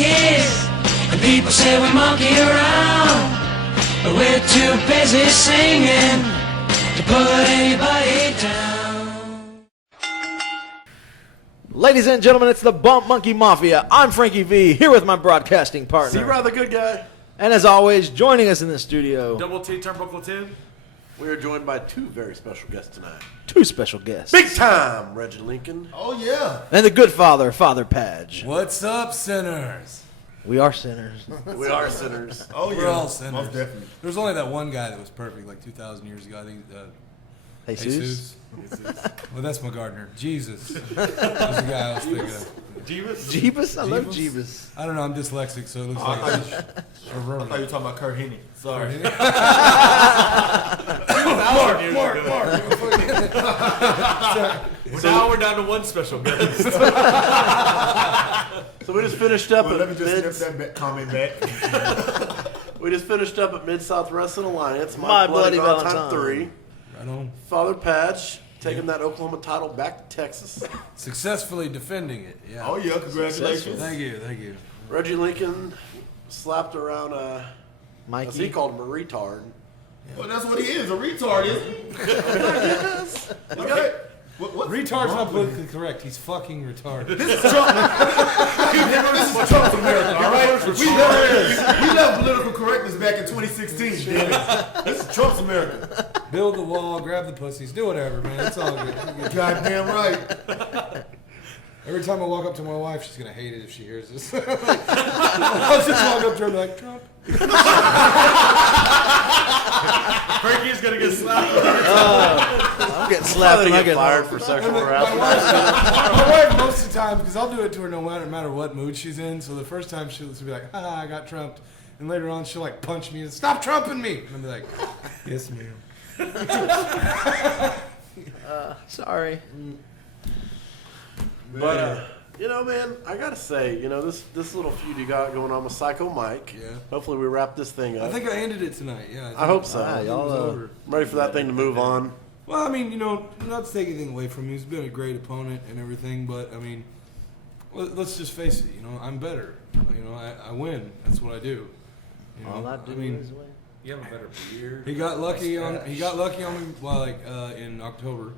monkeys, and people say we monkey around, but we're too busy singing to put anybody down. Ladies and gentlemen, it's the Bump Monkey Mafia. I'm Frankie V, here with my broadcasting partner. C-Rod the good guy. And as always, joining us in the studio, Double T Turnbuckle 2. We are joined by two very special guests tonight. two special guests. Big time, Reggie Lincoln. Oh, yeah. And the good father, Father Padge. What's up, sinners? We are sinners. We are sinners. Oh, yeah. We're all sinners. Most definitely. There's only that one guy that was perfect like 2,000 years ago. I think Jesus? Well, that's my gardener. Jesus. That's the guy I was thinking of. Jeebus? I love Jeebus. I don't know. I'm dyslexic, so it looks like I thought you were talking about Kurt Hennig. Sorry. Mark. Now we're down to one special guest. So we just finished up Well, let me at just snip that comment back. we just finished up at Mid-South Wrestling Alliance. My Bloody Valentine Valentine. 3. Right on. Father Padge taking that Oklahoma title back to Texas. Successfully defending it. Yeah. Oh, yeah. Congratulations. Thank you. Reggie Lincoln slapped around as he Mikey. called him a retard. Well, that's what he is. A retard, isn't he? Yes. Okay. What? Retard's not politically correct. He's fucking retarded. This is Trump's America, all right? We left political correctness back in 2016, damn it. This is Trump's America. Build the wall, grab the pussies, do whatever, man. It's all good. Goddamn right. Every time I walk up to my wife, she's gonna hate it if she hears this. I'll just walk up to her and be like, Trump. Frankie's gonna get slapped. I'm getting slapped They when I get get fired home. for sexual My harassment. wife, most of the time, because I'll do it to her no matter what mood she's in. So the first time she'll be like, I got trumped. And later on, she'll like punch me and stop trumping me. And I'll be like, yes, ma'am. Sorry. But, man, I got to say, this little feud you got going on with Psycho Mike. Yeah. Hopefully we wrap this thing up. I think I ended it tonight. Yeah. I hope so. Ah, It y'all, was over. I'm ready for that thing to move on. Well, I mean, not to take anything away from him. He's been a great opponent and everything, but I mean, let's just face it. I'm better. I win. That's what I do. All I do is win. You have a better beard. He got lucky on me. Well, in October,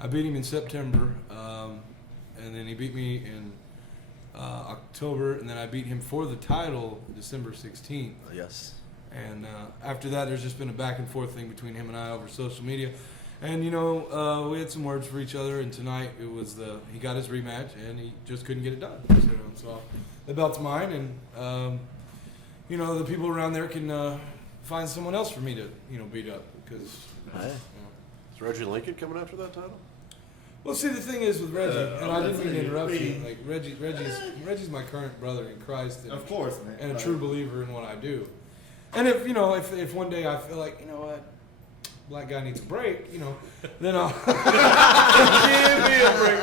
I beat him in September, and then he beat me in October, and then I beat him for the title December 16th. Yes. And after that, there's just been a back and forth thing between him and I over social media. And, we had some words for each other. And tonight, it was he got his rematch, and he just couldn't get it done. So the belt's mine. And, the people around there can find someone else for me to, beat up. Because, Hey. Is Reggie Lincoln coming after that title? Well, see, the thing is with Reggie, and I didn't mean to interrupt you. Like Reggie's my current brother in Christ. And, Of course, man. and a true believer in what I do. And if one day I feel like, black guy needs a break, then I'll give me a break.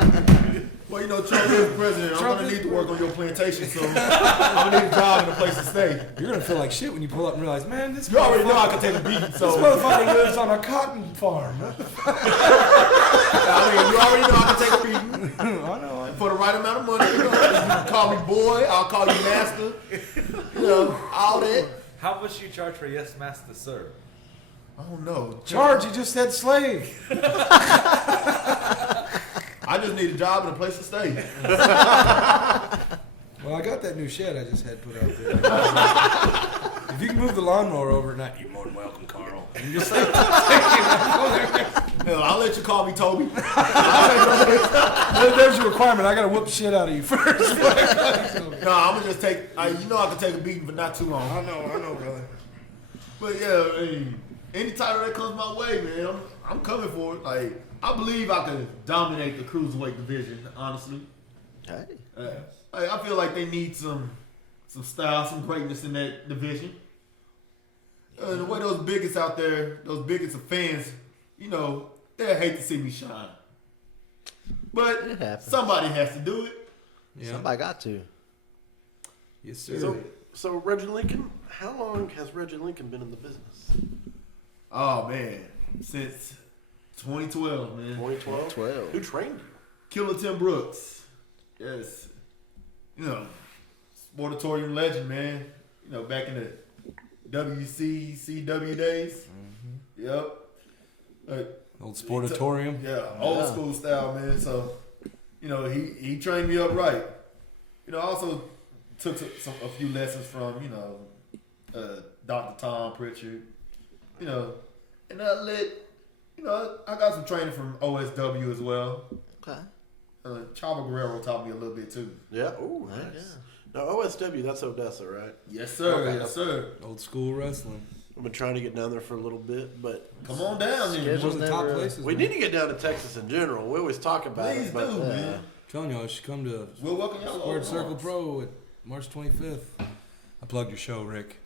Well, Trump is president. I'm going to need to work on your plantation, so I'm going to need a job and a place to stay. You're gonna feel like shit when you pull up and realize, man, this You already know I motherfucker- can take a beating, this so motherfucker lives on a cotton farm. you already know I can take a beating. I know. For the right amount of money, you can call me boy, I'll call you master, all that. How much you charge for Yes Master Sir? I don't know. Charge, you just said slave. I just need a job and a place to stay. Well, I got that new shed I just had put out there. If you can move the lawnmower over at night, you're more than welcome, Carl. And just like, Hell, I'll let you call me Toby. there's your requirement. I gotta whoop the shit out of you first. No, I'm gonna just take. I can take a beating, but not too long. I know, brother. But yeah, hey, any title that comes my way, man, I'm coming for it. Like, I believe I can dominate the cruiserweight division. Honestly, Hey. I feel like they need some style, some greatness in that division. The way those bigots out there, those bigots of fans, they'll hate to see me shine. But It happens. somebody has to do it. Yeah. Somebody got to. Yes, sir. So Reggie Lincoln, how long has Reggie Lincoln been in the business? Oh man, since 2012, man. 2012? 12. Who trained you? Killer Tim Brooks. Yes. Sportatorium legend, man. You know, back in the WCCW days. Yep. Old Sportatorium. Old school style, man. So, you know, he trained me up right. You know, I also took a few lessons from, you know, Dr. Tom Pritchard. You know, and I got some training from OSW as well. Okay. Chavo Guerrero taught me a little bit too. Yeah. Ooh, nice. Yeah. Now OSW, that's Odessa, right? Yes, sir. Okay. Yes, sir. Old school wrestling. I've been trying to get down there for a little bit, but Come on down here. Schedule's One of the top never, places. we man. need to get down to Texas in general. We always talk about Please it, but do, man. Telling y'all, you should come to We'll welcome y'all. Squared Circle Pro at March 25th. I plugged your show, Rick.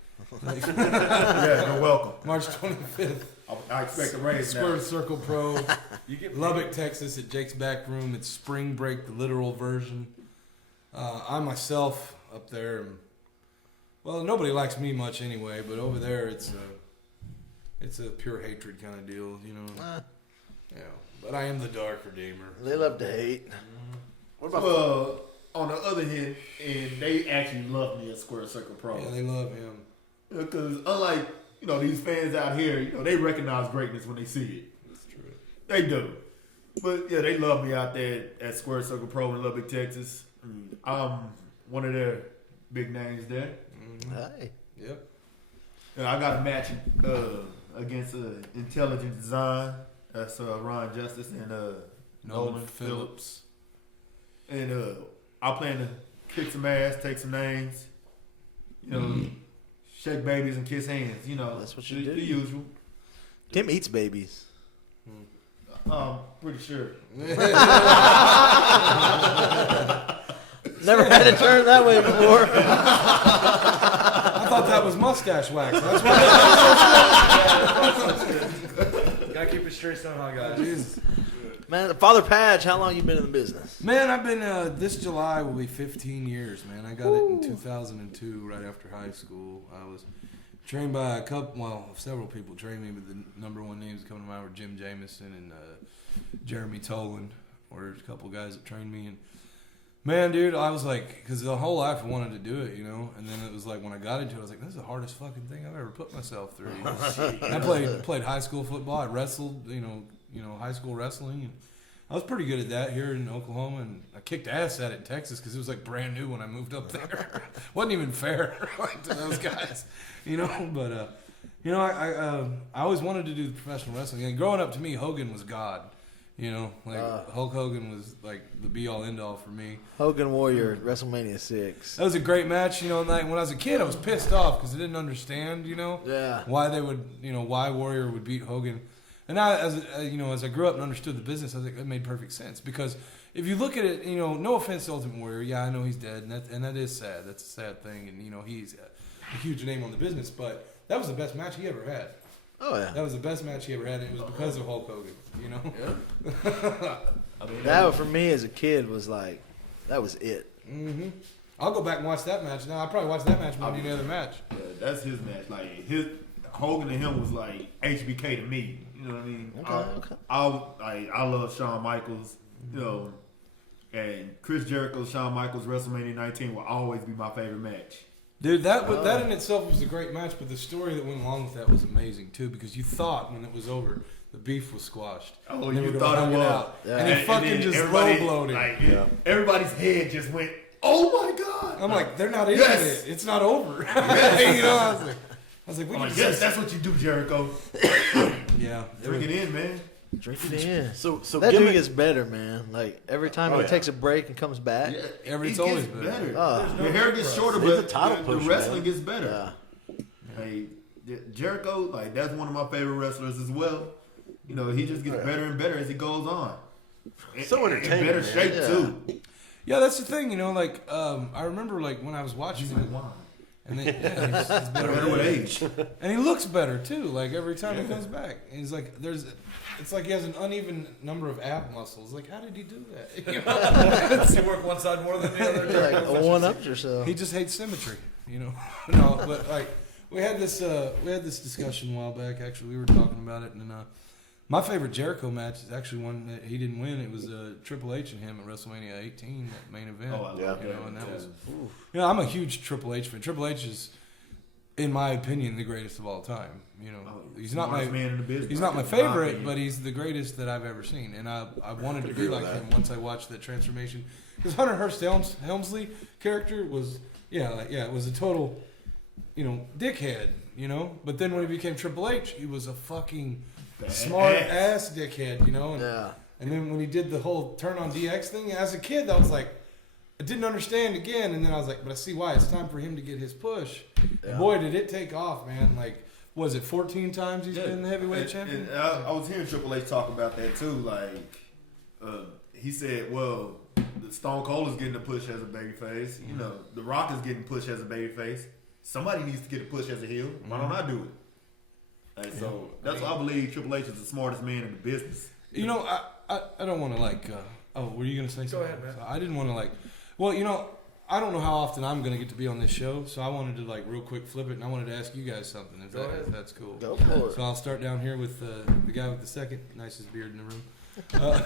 Yeah, you're welcome. March 25th. I expect a raise now. Squared Circle Pro, Lubbock, Texas, at Jake's Back Room. It's spring break, the literal version. I myself up there, well, nobody likes me much anyway, but over there it's a pure hatred kind of deal, you know. Yeah, but I am the Dark Redeemer. They love to hate. what about Well, on the other hand, and they actually love me at Square Circle Pro. Yeah, they love him. Because unlike, you know, these fans out here, you know, they recognize greatness when they see it. That's true. They do. But yeah, they love me out there at Square Circle Pro in Lubbock, Texas. I'm one of their big names there. Hey. Yep. I got a match against Intelligent Design. That's Ron Justice and Nolan Phillips. And I plan to kick some ass, take some names, you know, shake babies and kiss hands. You know, That's what you do. The usual. Tim eats babies. Pretty sure. Never had it turned that way before. I thought that was mustache wax. That's why. Gotta keep it straight somehow, guys. Jesus. Man, Father Padge, how long you been in the business? Man, I've been, this July will be 15 years, man. I got it in 2002, right after high school. I was trained by several people trained me, but the number one names that come to mind were Jim Jamison and Jeremy Toland, were a couple guys that trained me. And man, dude, I was like, because the whole life I wanted to do it, you know, and then it was like when I got into it, I was like, this is the hardest fucking thing I've ever put myself through. You know? I played high school football. I wrestled, you know, high school wrestling. And I was pretty good at that here in Oklahoma, and I kicked ass at it in Texas because it was like brand new when I moved up there. Wasn't even fair like, to those guys, you know. But you know, I always wanted to do the professional wrestling. And growing up, to me, Hogan was God. You know, like Hulk Hogan was like the be all end all for me. Hogan Warrior, WrestleMania 6. That was a great match. You know, and like, when I was a kid, I was pissed off because I didn't understand. You know, Yeah. why they would, you know, why Warrior would beat Hogan. And now, as I grew up and understood the business, I was like, it made perfect sense. Because if you look at it, you know, no offense to Ultimate Warrior, yeah, I know he's dead, and that is sad. That's a sad thing, and you know, he's a huge name on the business. But that was the best match he ever had. Oh, yeah. That was the best match he ever had, and it was because of Hulk Hogan. You know. Yeah. I mean, That, for me as a kid, was like, that was it. Mm-hmm. I'll go back and watch that match. Now I probably watch that match more than any other match. yeah, that's his match. Like Hogan and him was like HBK to me. You know what I mean? Okay. I love Shawn Michaels. You know, and Chris Jericho, Shawn Michaels, WrestleMania 19 will always be my favorite match. Dude, that in itself was a great match, but the story that went along with that was amazing too, because you thought when it was over, the beef was squashed. Oh, And they you were thought gonna it hug was. out. Yeah. And he fucking then just everybody- low blowed it. Like, everybody's head just went, oh my God. I'm like, they're not in Yes. it. It's not over. You know, I was like, we I'm can like, just yes, that's what you do, Jericho. yeah. Drink it in, man. Drink it in. so That give dude me- gets better, man. Like, every time Oh, he yeah. takes a break and comes back. Yeah, It's it always gets better. The hair gets shorter, He's a but title the pusher, wrestling man. gets better. Yeah. Hey, Jericho, like that's one of my favorite wrestlers as well. You know, he just gets better and better as he goes on. So In entertaining, better man. shape Yeah. too. Yeah, that's the thing, you know, like, I remember, like, when I was watching it, and he's better Better with age. and he looks better, too, like, every time he comes back. And he's like, it's like he has an uneven number of ab muscles. Like, how did he do that? You know? Does he work one side more than the other? You're like a one-up yourself. He just hates symmetry, you know. No, but like we had this discussion a while back. Actually, we were talking about it, and My favorite Jericho match is actually one that he didn't win. It was Triple H and him at WrestleMania 18, that main event. Oh, I love Yeah. You know, and that was. You know, I'm a huge Triple H fan. Triple H is, in my opinion, the greatest of all time. You know, he's not my Smartest man in the business. he's not my in favorite, opinion. but he's the greatest that I've ever seen. And I wanted to agree be with like that. him once I watched that transformation. Because Hunter Hearst Helmsley character was it was a total, you know, dickhead. You know, but then when he became Triple H, he was a fucking smart ass dickhead. You know, and, Yeah. and then when he did the whole turn on DX thing, as a kid, I was like, I didn't understand again, and then I was like, but I see why. It's time for him to get his push. And boy, did it take off, man. Like, was it 14 times he's been the heavyweight champion? And I was hearing Triple H talk about that too. Like, he said, well, the Stone Cold is getting a push as a babyface. You know, The Rock is getting pushed as a babyface. Somebody needs to get a push as a heel. Why don't I do it? And so that's why I believe Triple H is the smartest man in the business. You know, I don't want to like. Were you gonna say something? Go ahead, man. So I didn't want to like. Well, you know, I don't know how often I'm gonna get to be on this show, so I wanted to like real quick flip it, and I wanted to ask you guys something. If that's cool. Go for it. So I'll start down here with the guy with the second nicest beard in the room. Well,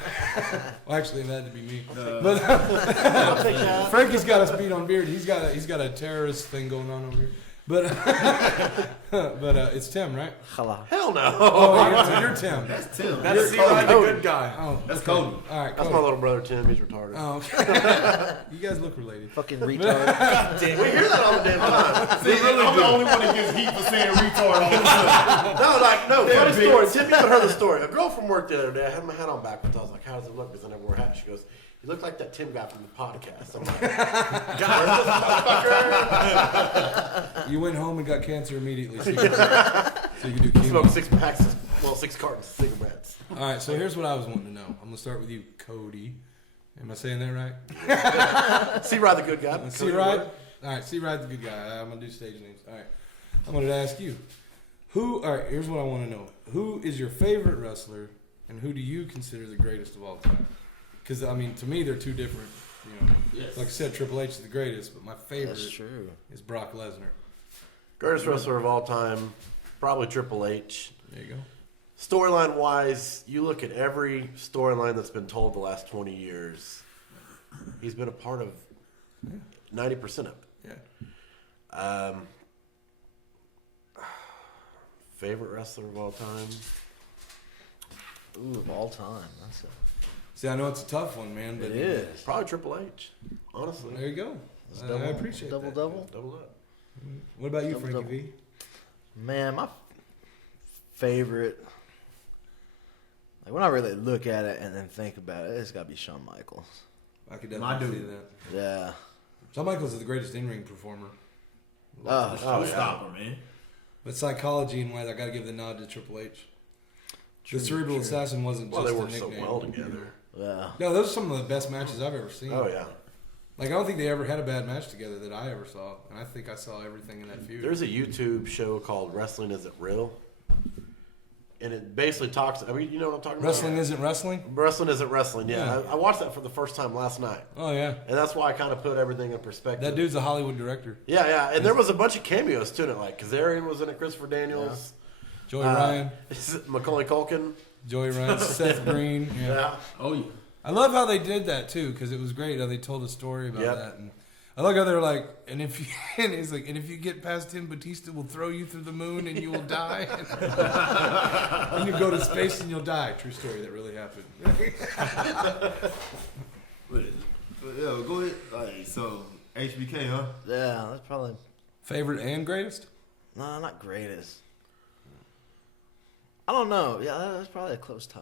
actually, it had to be me. But Frankie's got us beat on beard. He's got a terrorist thing going on over here. But it's Tim, right? Hello. Hell no. Oh, you're Tim. That's Tim. That's C-Rod, the good guy. Oh, That's okay. Cody. All right, That's Cody. my little brother Tim. He's retarded. Oh, okay. You guys look related. Fucking retard. We hear that all the damn time. See, I'm the only one that gets heat for saying retard all the time. No, They're funny big. story. Tim, you haven't heard the story. A girl from work the other day, I had my hat on backwards. I was like, how does it look? Because I never wear a hat. She goes, you look like that Tim guy from the podcast. I'm like, God, You went home and got cancer immediately, so you can do chemo. smoke 6 packs, 6 cartons of cigarettes. All right, so here's what I was wanting to know. I'm gonna start with you, Cody. Am I saying that right? C-Rod the good guy. C-Rod? All right, C-Rod the good guy. I'm gonna do stage names. All right, I wanted to ask you, all right, here's what I want to know. Who is your favorite wrestler, and who do you consider the greatest of all time? Because, I mean, to me, they're two different, you know. Yes. Like I said, Triple H is the greatest, but my favorite That's true. is Brock Lesnar. Greatest wrestler of all time, probably Triple H. There you go. Storyline wise, you look at every storyline that's been told the last 20 years, he's been a part of 90% of it. Yeah. Favorite wrestler of all time? Ooh, of all time. That's a, See, I know it's a tough one, man, but it is. Probably Triple H, honestly. there you go. It's I double, appreciate double, that. double. Double up. What about you, Double, Frankie double. V? Man, my favorite. Like when I really look at it and then think about it, it's got to be Shawn Michaels. I could My definitely see dude. that. Yeah. Shawn Michaels is the greatest in-ring performer. Oh, Showstopper, man. But psychology and wise, I got to give the nod to Triple H. The Cerebral Assassin wasn't Well, just they a work so nickname. well together. yeah. No, those are some of the best matches I've ever seen. Oh, yeah. Like, I don't think they ever had a bad match together that I ever saw. And I think I saw everything in that feud. There's a YouTube show called Wrestling Isn't Real. And it basically talks, I mean, you know what I'm talking Wrestling about? isn't wrestling? Wrestling Isn't Wrestling, yeah. Yeah. I watched that for the first time last night. Oh, yeah. And that's why I kind of put everything in perspective. That dude's a Hollywood director. Yeah, yeah. And there was a bunch of cameos, too, in it. Like, Kazarian was in it, Christopher Daniels. Joey Ryan. Macaulay Culkin. Joey Ryan. Seth Green. Yeah. Yeah. Oh, yeah. I love how they did that, too, because it was great how they told a story about Yep. that. And I like how they're like, and if you, and he's like, and if you get past him, Batista will throw you through the moon and you will die. And you go to space and you'll die. True story that really happened. But yeah, go ahead. Like, so, HBK, huh? Yeah, that's probably. Favorite and greatest? No, not greatest. I don't know. Yeah, that's probably a close tie.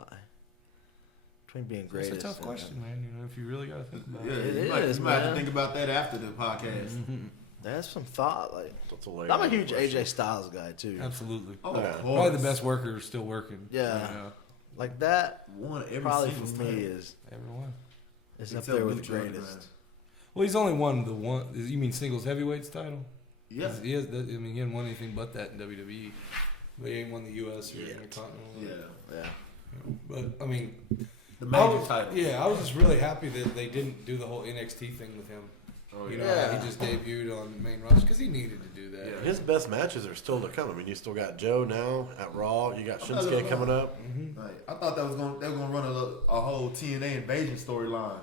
Between being greatest. That's a tough and- question, man. You know, if you really got to think about Yeah, it. It you might is, have to man. think about that after the podcast. That's some thought. Like, That's a I'm a huge AJ Styles guy too. Absolutely. Oh, Yeah. of Probably course. the best worker still working. Yeah. Like that, One every probably single for me time. is Everyone. up Except there with Lucha Underground. greatest. Well, he's only won the one. You mean singles heavyweights title? Yeah. He has. I mean, he hasn't won anything but that in WWE. But he ain't won the U.S. or Intercontinental. Yeah. Yeah. But I mean, The I major was, title. yeah, I was just really happy that they didn't do the whole NXT thing with him. You know, Yeah. he just debuted on the main roster because he needed to do that. His best matches are still to come. I mean, you still got Joe now at Raw. You got Shinsuke coming up. Like, I thought they were gonna run a whole TNA invasion storyline.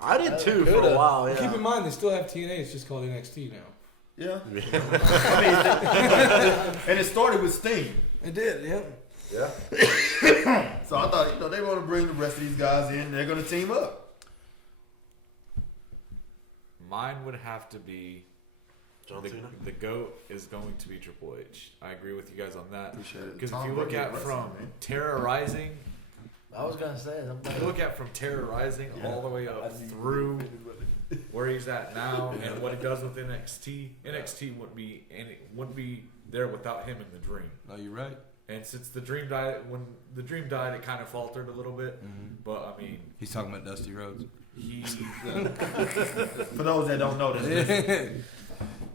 I did too for a while. Yeah. Keep in mind, they still have TNA. It's just called NXT now. Yeah. I mean, and it started with Sting. It did, yeah. Yeah. So I thought, they want to bring the rest of these guys in. They're going to team up. Mine would have to be John Cena. the GOAT is going to be Triple H. I agree with you guys on that. Appreciate it. Because if Tom you look Brady at wrestling, from man. terrorizing, I was gonna say if you look at from terrorizing all the way up through where he's at now and what he does with NXT, NXT wouldn't be there without him in the Dream. No, you're right. And since the Dream died, when the Dream died, it kind of faltered a little bit. But I mean, He's talking about Dusty Rhodes. he For those that don't know this,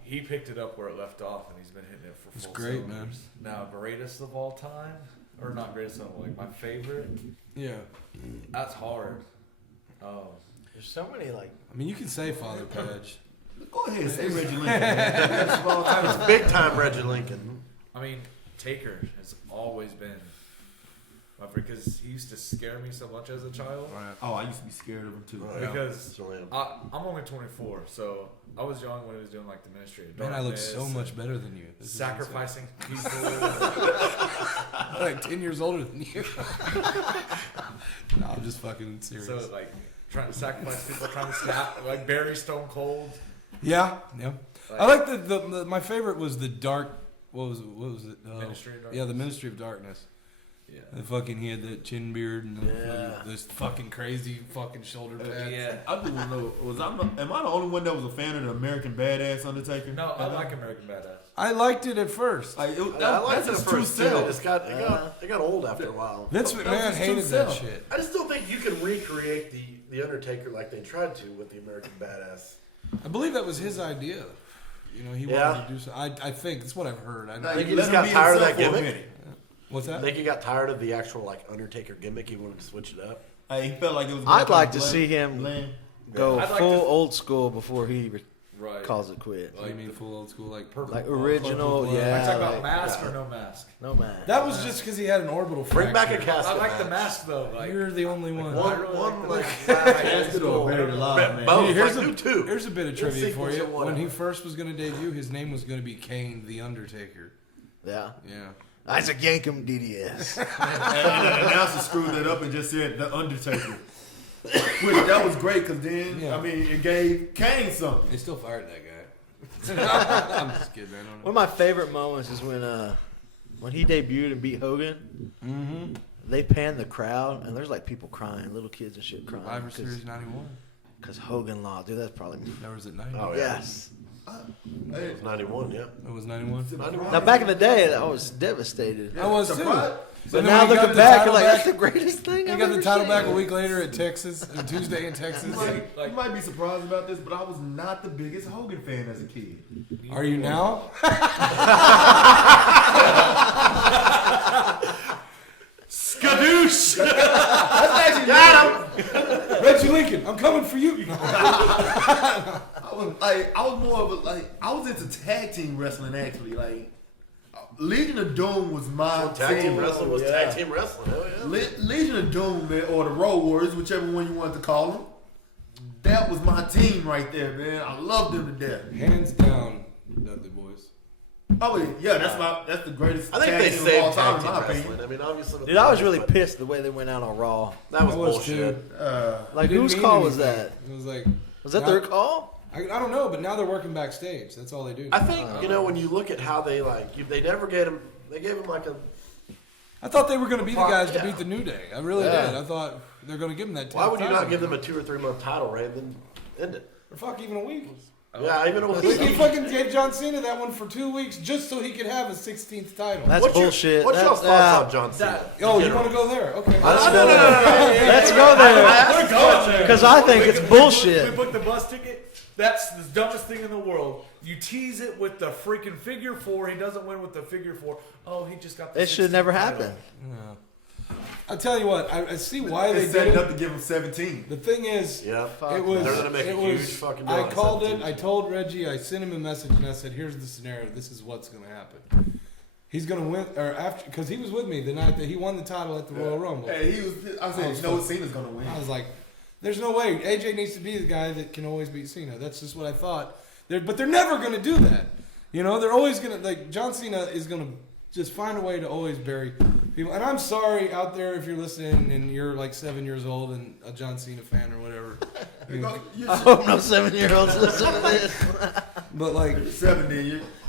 he picked it up where it left off, and he's been hitting it for It's full great, man. cylinders. Now, greatest of all time, or not greatest of all, like my favorite. Yeah. That's hard. There's so many like. I mean, you can say Father Padge. go ahead, say Reggie Lincoln. That's of all time. Big time Reggie Lincoln. I mean, Taker has always been because he used to scare me so much as a child. Right. Oh, I used to be scared of him too. Oh, yeah. Because Still am. I'm only 24, so I was young when he was doing like the Ministry of Man, Darkness. I look so much better than you. This is Sacrificing people. I'm like 10 years older than you. No, I'm just fucking serious. So like trying to sacrifice people, trying to snap, like bury Stone Cold. Yeah. I like the my favorite was the dark. What was it? Ministry of Darkness. Yeah, the Ministry of Darkness. Yeah. The fucking he had that chin beard and Yeah. this fucking crazy fucking shoulder pads. Yeah. I do want to know, am I the only one that was a fan of the American Badass Undertaker? No, I like American Badass. I liked it at first. Like, I liked it that's at his true first too. self. It got old after a while. Vince that McMahon was his true hated that self. shit. I just don't think you can recreate the Undertaker like they tried to with the American Badass. I believe that was his idea. You know, he Yeah. wanted to do so. I think that's what I've heard. I Like, think he let just him got be tired of himself that for a gimmick? minute. What's I that? think he got tired of the actual like Undertaker gimmick. He wanted to switch it up. He felt like it was. I'd like to see him Blame. go I'd like full to- old school before he Right. calls it quit. Oh, you mean full old school like Purple. Like original, Purple. yeah. Are you talking about like- mask or no mask? No man. That was just because he had an orbital Bring back a fracture. casket. I like the match. mask though. Like You're the only one. One like Casket or buried alive, man. both. Here's Like, a, do two. here's a bit of In trivia for sequence you. or whatever. When he first was going to debut, his name was going to be Kane the Undertaker. Yeah. Yeah. Isaac Yankum DDS. And the announcer screwed that up and just said the Undertaker. Which that was great because then Yeah. I mean it gave Kane something. They still fired that guy. I'm just kidding. I don't One of my favorite moments is when he debuted and beat Hogan. Mm-hmm. They panned the crowd and there's like people crying, little kids and shit crying. Survivor Series 91. Because Hogan lost. Dude, that's probably. That was at 90. Oh, yeah. Yes. It was 91. Yeah. That was 91. Now back in the day, I was devastated. I was too. Surprise. But And then now when he got looking the back, title you're like, back- that's the greatest thing He I've got the ever title seen. back a week later at Texas, a Tuesday in Texas. You might be surprised about this, but I was not the biggest Hogan fan as a kid. Are you now? Skadoosh! Reggie Lincoln, I'm coming for you. I was more of a I was into tag team wrestling actually. Like Legion of Doom was my Tag team wrestling was yeah. tag team wrestling. Hell yeah. Legion of Doom, man, or the Road Warriors, whichever one you wanted to call them. That was my team right there, man. I loved them to death. Hands down, Dudley Boys. Oh yeah, that's the greatest I think tag they team of saved all time, tag in team my wrestling. opinion. I mean, obviously. with Dude, I was the- really but pissed the way they went out on Raw. That was I was bullshit. too. Like, Didn't whose mean call was anything. that? It was like, Was that now- their call? I don't know, but now they're working backstage. That's all they do. I think when you look at how they they never gave him. They gave him like a. I thought they were going to be the guys to Yeah. beat the New Day. I really Yeah. did. I thought they're going to give them that. Why would you title. not give them a 2 or 3 month title reign and then end it? Or fuck, even a week. Yeah, even a He week. fucking gave John Cena that one for 2 weeks just so he could have a 16th title. That's What's bullshit. What's y'all's thoughts on John Cena? Oh, you want to go there? Okay. Let's go there. Let's go there. Because I think it's We bullshit. booked the bus ticket. That's the dumbest thing in the world. You tease it with the freaking figure 4. He doesn't win with the figure 4. Oh, he just got the It should 16th never title. happen. Yeah. I tell you what, I see why They they set did it up it. to give him 17. The thing is, Yep. it was. They're gonna make it a was. huge fucking I deal out of called it. 17. I told Reggie. I sent him a message and I said, "Here's the scenario. This is what's going to happen. He's going to win, or after, because he was with me the night that he won the title at the Royal Rumble. Hey, he was. I said, was no, fucking- Cena's gonna win. I was like, there's no way. AJ needs to be the guy that can always beat Cena. That's just what I thought. But they're never going to do that. You know, they're always going to, like, John Cena is going to just find a way to always bury people. And I'm sorry out there if you're listening and you're like 7 years old and a John Cena fan or whatever. You know, I hope no 7-year-olds listen to this. but like, You're 7,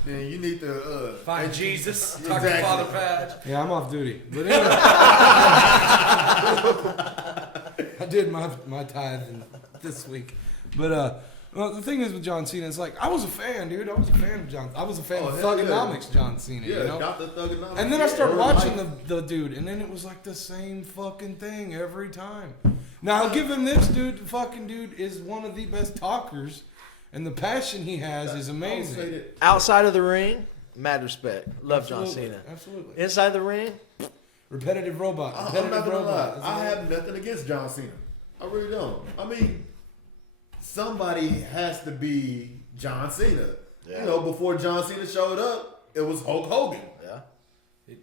then you need to Find Jesus. Talk to Exactly. Father Padge. yeah, I'm off duty. But anyway, I did my tithe this week. But well, the thing is with John Cena, it's like I was a fan, dude. I was a fan of John. I was a fan of hell yeah. Thugonomics, John Cena. Yeah, you know? Dr. Thugonomics. And then I started Yeah, watching like- the dude, and then it was like the same fucking thing every time. Now, I'll give him this, dude. The fucking dude is one of the best talkers, and the passion he has is I would say amazing. that- Outside of the ring, mad respect. Love John Absolutely, Cena. Absolutely. Inside the ring, Repetitive robot. I'm Repetitive not gonna robot. lie. I have nothing against John Cena. I really don't. I mean, somebody has to be John Cena. Yeah. You know, before John Cena showed up, it was Hulk Hogan. yeah.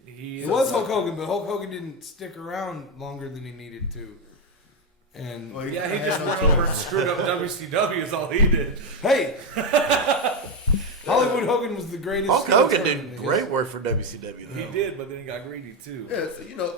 It was Hulk Hogan, but Hulk Hogan didn't stick around longer than he needed to. And Well, Yeah, he had just no went choice. over and screwed up WCW is all he did. hey, Hollywood Hogan was the greatest. Hulk Hogan heel did turn. great work for WCW, though. He did, but then he got greedy too. Yeah, so, you know.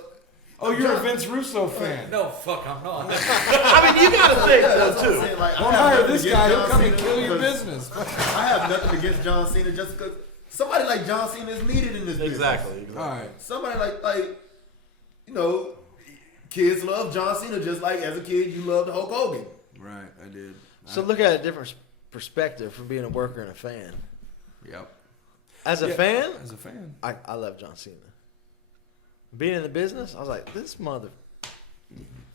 Oh, you're a John- Vince Russo fan. No, fuck, I'm not. I mean, you gotta think, Yeah, though, that's what I'm too. saying. Like, I Don't have hire nothing this against guy. He'll John come and Cena kill your because business. I have nothing against John Cena just because somebody like John Cena is needed in this business. Exactly. All right. Somebody like you know, kids love John Cena just like as a kid you loved Hulk Hogan. Right, I did. So look at a different perspective from being a worker and a fan. Yep. As a Yeah, fan, As a fan. I love John Cena. Being in the business, I was like, this mother.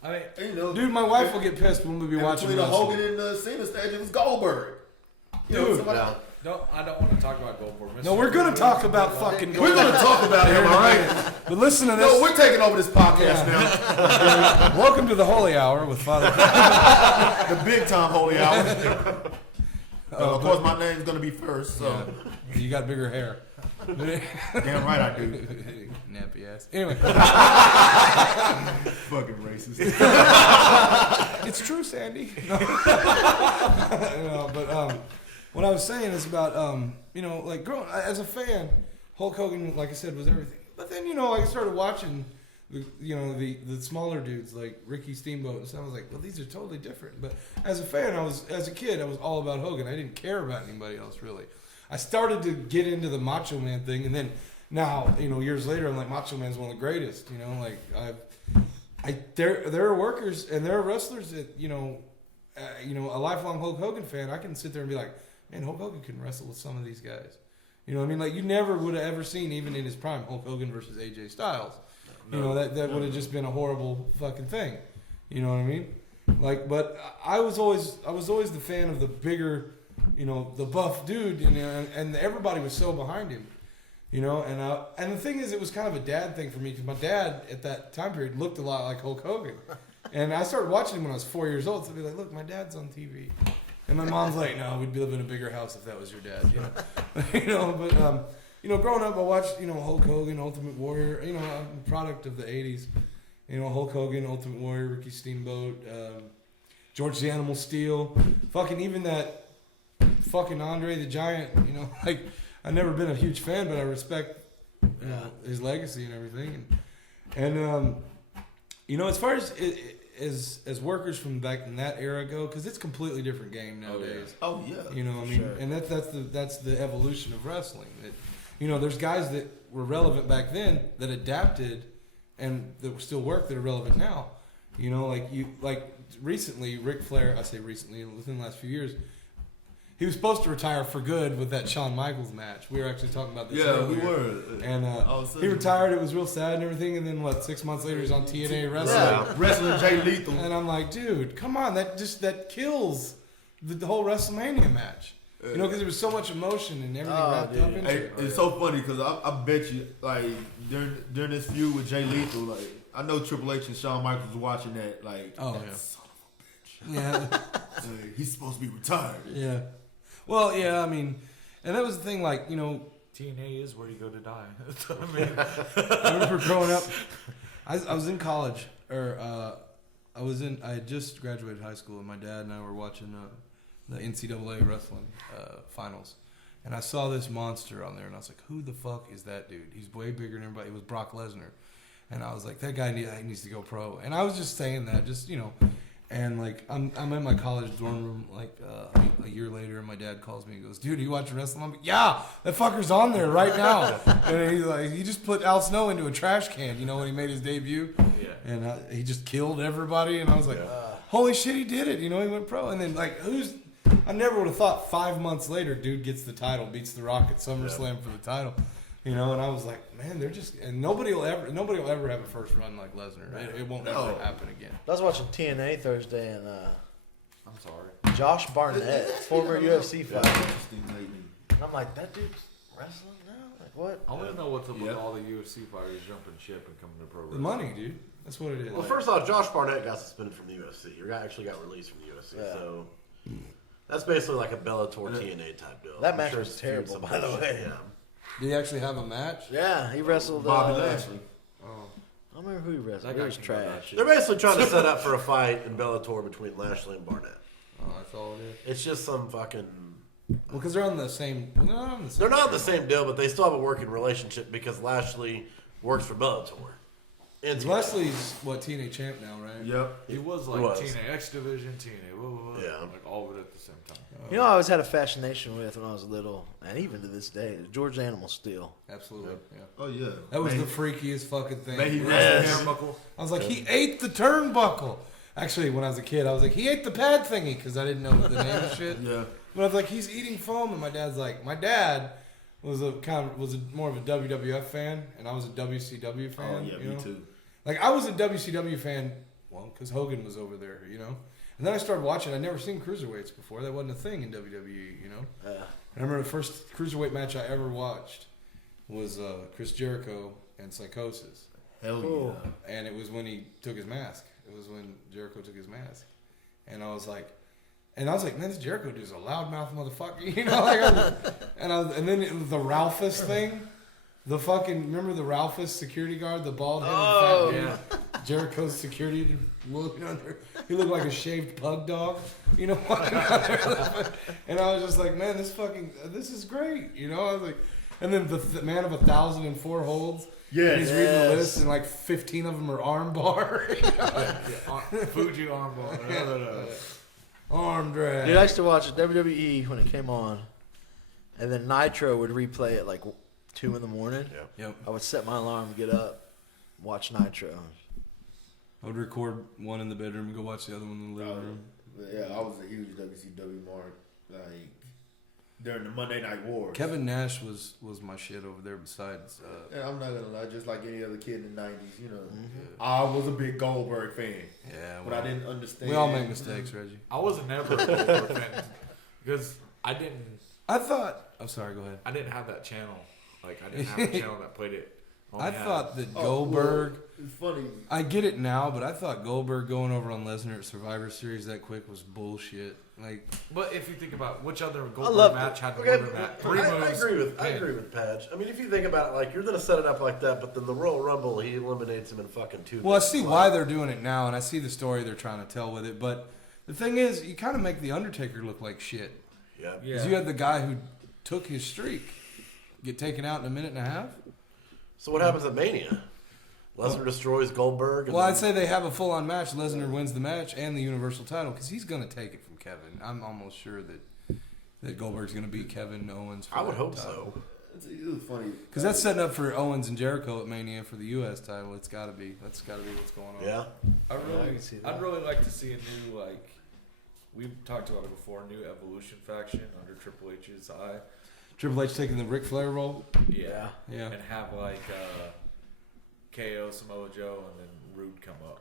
I mean, And, you know, Dude, my wife will get pissed when we'll be and watching between the wrestling. Hogan and the Cena stage, it was Goldberg. You know, Dude, somebody- I don't want to talk about Goldberg. No, we're gonna talk about fucking. we're gonna talk about him, all right? But listen to this. No, we're taking over this podcast Yeah. Welcome to the Holy Hour with Father. now. The big time holy hour. Of course, my name's gonna be first. So Yeah. You got bigger hair. damn right I do. Nappy ass. Anyway, Fucking racist. it's true, Sandy. No. No, but what I was saying is about you know, like growing as a fan, Hulk Hogan, like I said, was everything. But then you know, I started watching the smaller dudes like Ricky Steamboat and stuff. I was like, well, these are totally different. But as a fan, as a kid, I was all about Hogan. I didn't care about anybody else really. I started to get into the Macho Man thing, and then now, you know, years later, I'm like, Macho Man's one of the greatest. You know, like there are workers and there are wrestlers that you know, a lifelong Hulk Hogan fan. I can sit there and be like, man, Hulk Hogan can wrestle with some of these guys. You know what I mean? Like you never would have ever seen, even in his prime, Hulk Hogan versus AJ Styles. You know, that would have just been a horrible fucking thing. You know what I mean? Like, but I was always the fan of the bigger, you know, the buff dude, and everybody was so behind him. You know, and the thing is, it was kind of a dad thing for me because my dad at that time period looked a lot like Hulk Hogan, and I started watching him when I was 4 years old. So I'd be like, look, my dad's on TV, and my mom's like, no, we'd live in a bigger house if that was your dad. You know, you know, but you know, growing up, I watched, you know, Hulk Hogan, Ultimate Warrior. You know, I'm a product of the '80s. You know, Hulk Hogan, Ultimate Warrior, Ricky Steamboat, George the Animal Steel, fucking even that fucking Andre the Giant. You know, like I've never been a huge fan, but I respect his legacy and everything. And you know, as far as workers from back in that era go, because it's a completely different game nowadays. Oh yeah. You know, I mean, and that's the evolution of wrestling. You know, there's guys that were relevant back then that adapted and that still work that are relevant now. You know, like recently, Ric Flair. I say recently, within the last few years, he was supposed to retire for good with that Shawn Michaels match. We were actually talking about this. Yeah, we earlier. were. And he retired. It was real sad and everything. And then 6 months later, he's on TNA wrestling. Yeah, wrestling Jay Lethal. And I'm like, dude, come on, that kills the whole WrestleMania match. You know, because there was so much emotion and everything wrapped up into Hey, it. it's so funny because I bet you, like, during this feud with Jay Lethal, like, I know Triple H and Shawn Michaels was watching that. Like, Oh, that yeah. son of Yeah. a bitch. He's supposed to be retired. Yeah. Well, yeah, I mean, and that was the thing, like, you know, TNA is where you go to die. I mean, I remember growing up, I was in college, or I had just graduated high school, and my dad and I were watching the NCAA wrestling finals. And I saw this monster on there, and I was like, who the fuck is that dude? He's way bigger than everybody. It was Brock Lesnar. And I was like, that guy needs to go pro. And I was just saying that, just, you know. And, like, I'm in my college dorm room, like, a year later, and my dad calls me and goes, dude, are you watching wrestling? I'm like, yeah, that fucker's on there right now. And he's like, he just put Al Snow into a trash can, you know, when he made his debut. yeah. And he just killed everybody. And I was like, holy shit, he did it. You know, he went pro. And then, like, I never would have thought 5 months later, dude gets the title, beats The Rock at SummerSlam for the title. You know, and I was like, man, they're just, and nobody will ever have a first run like Lesnar. It won't ever happen again. I was watching TNA Thursday, and I'm sorry. Josh Barnett, former UFC fighter. Interesting lately. And I'm like, that dude's wrestling now? Like, what? I want to know what's up with Yep. all the UFC fighters jumping ship and coming to pro The wrestling. money, dude. That's what it is. Well, first off, Josh Barnett got suspended from the UFC. He actually got released from the UFC. Yeah. So that's basically like a Bellator TNA type deal. That I'm match sure was it's terrible, some by the bullshit, way. Yeah. Did he actually have a match? Yeah, he wrestled. Bobby Lashley. I don't remember who he wrestled. That It guy was can go that trash. shit. They're basically trying to set up for a fight in Bellator between Lashley and Barnett. Oh, that's all it is. It's just some fucking. Well, because they're on the same. Well, they're not on the same. They're not the same deal, but they still have a working relationship because Lashley works for Bellator. And Leslie's what, TNA champ now, right? Yep. He was like He was. TNA X Division, TNA, blah, blah, blah, Yeah. like all of it at the same time. You know, I always had a fascination with when I was little, and even to this day, George Animal Steel. Absolutely. Yeah. Oh, yeah. That was Man, the freakiest fucking thing. man, he Yes. wrestled him. Turnbuckle. I was like, he ate the turnbuckle. Actually, when I was a kid, I was like, he ate the pad thingy because I didn't know the name of shit. Yeah. But I was like, he's eating foam, and my dad's like, my dad was more of a WWF fan, and I was a WCW fan. Oh, yeah, you me know? too. Like I was a WCW fan, well, because Hogan was over there, you know. And then I started watching. I'd never seen cruiserweights before. That wasn't a thing in WWE, you know. And I remember the first cruiserweight match I ever watched was Chris Jericho and Psychosis. Hell Cool. yeah. And it was when he took his mask. It was when Jericho took his mask. And I was like, man, this Jericho dude's a loudmouth motherfucker, you know? Like and then it was the Ralphus thing. The fucking, remember the Ralphus security guard, the bald headed fat dude? Yeah. Jericho's security look under. He looked like a shaved pug dog, you know, walking out there. And I was just like, man, this is great, you know? I was like, and then the man of 1,004 holds. Yes. And he's reading the list, and like 15 of them are armbar. Fuji armbar. Arm drag. Dude, I used to watch WWE when it came on, and then Nitro would replay at like 2 in the morning. Yeah. Yep. I would set my alarm, get up, watch Nitro. I would record one in the bedroom and go watch the other one in the living room. Yeah, I was a huge WCW mark. Like, during the Monday Night Wars. Kevin Nash was my shit over there besides. Yeah, I'm not gonna lie, just like any other kid in the 90s, you know. I was a big Goldberg fan, Yeah, but I didn't understand. we all make mistakes, Reggie. I wasn't never a Goldberg fan because I didn't I'm sorry, go ahead. have that channel. Like I didn't have a channel that played it. I thought that Oh, Goldberg. well, it's funny. I get it now, but I thought Goldberg going over on Lesnar at Survivor Series that quick was bullshit. Like, But if you think about which other I Goldberg love match had Okay, more than that, I 3 moves. I agree with Padge. I mean, if you think about it, like you're gonna set it up like that, but then the Royal Rumble, he eliminates him in fucking 2 well, I minutes. see why they're doing it now, and I see the story they're trying to tell with it. But the thing is, you kind of make the Undertaker look like shit. Yeah. Because you had the guy who took his streak get taken out in a minute and a half. So what happens at Mania? Lesnar destroys Goldberg. And Well, I'd then- say they have a full-on match. Lesnar wins the match and the Universal title because he's going to take it from Kevin. I'm almost sure that Goldberg's going to beat Kevin Owens. For I would that hope title. so. It was funny. Because that's setting up for Owens and Jericho at Mania for the U.S. title. It's got to be. That's got to be what's going on. Yeah. I'd really like to see a new, like, we've talked about it before, new Evolution faction under Triple H's eye. Triple H taking the Ric Flair role. Yeah. Yeah. And have, like, KO, Samoa Joe, and then Rude come up.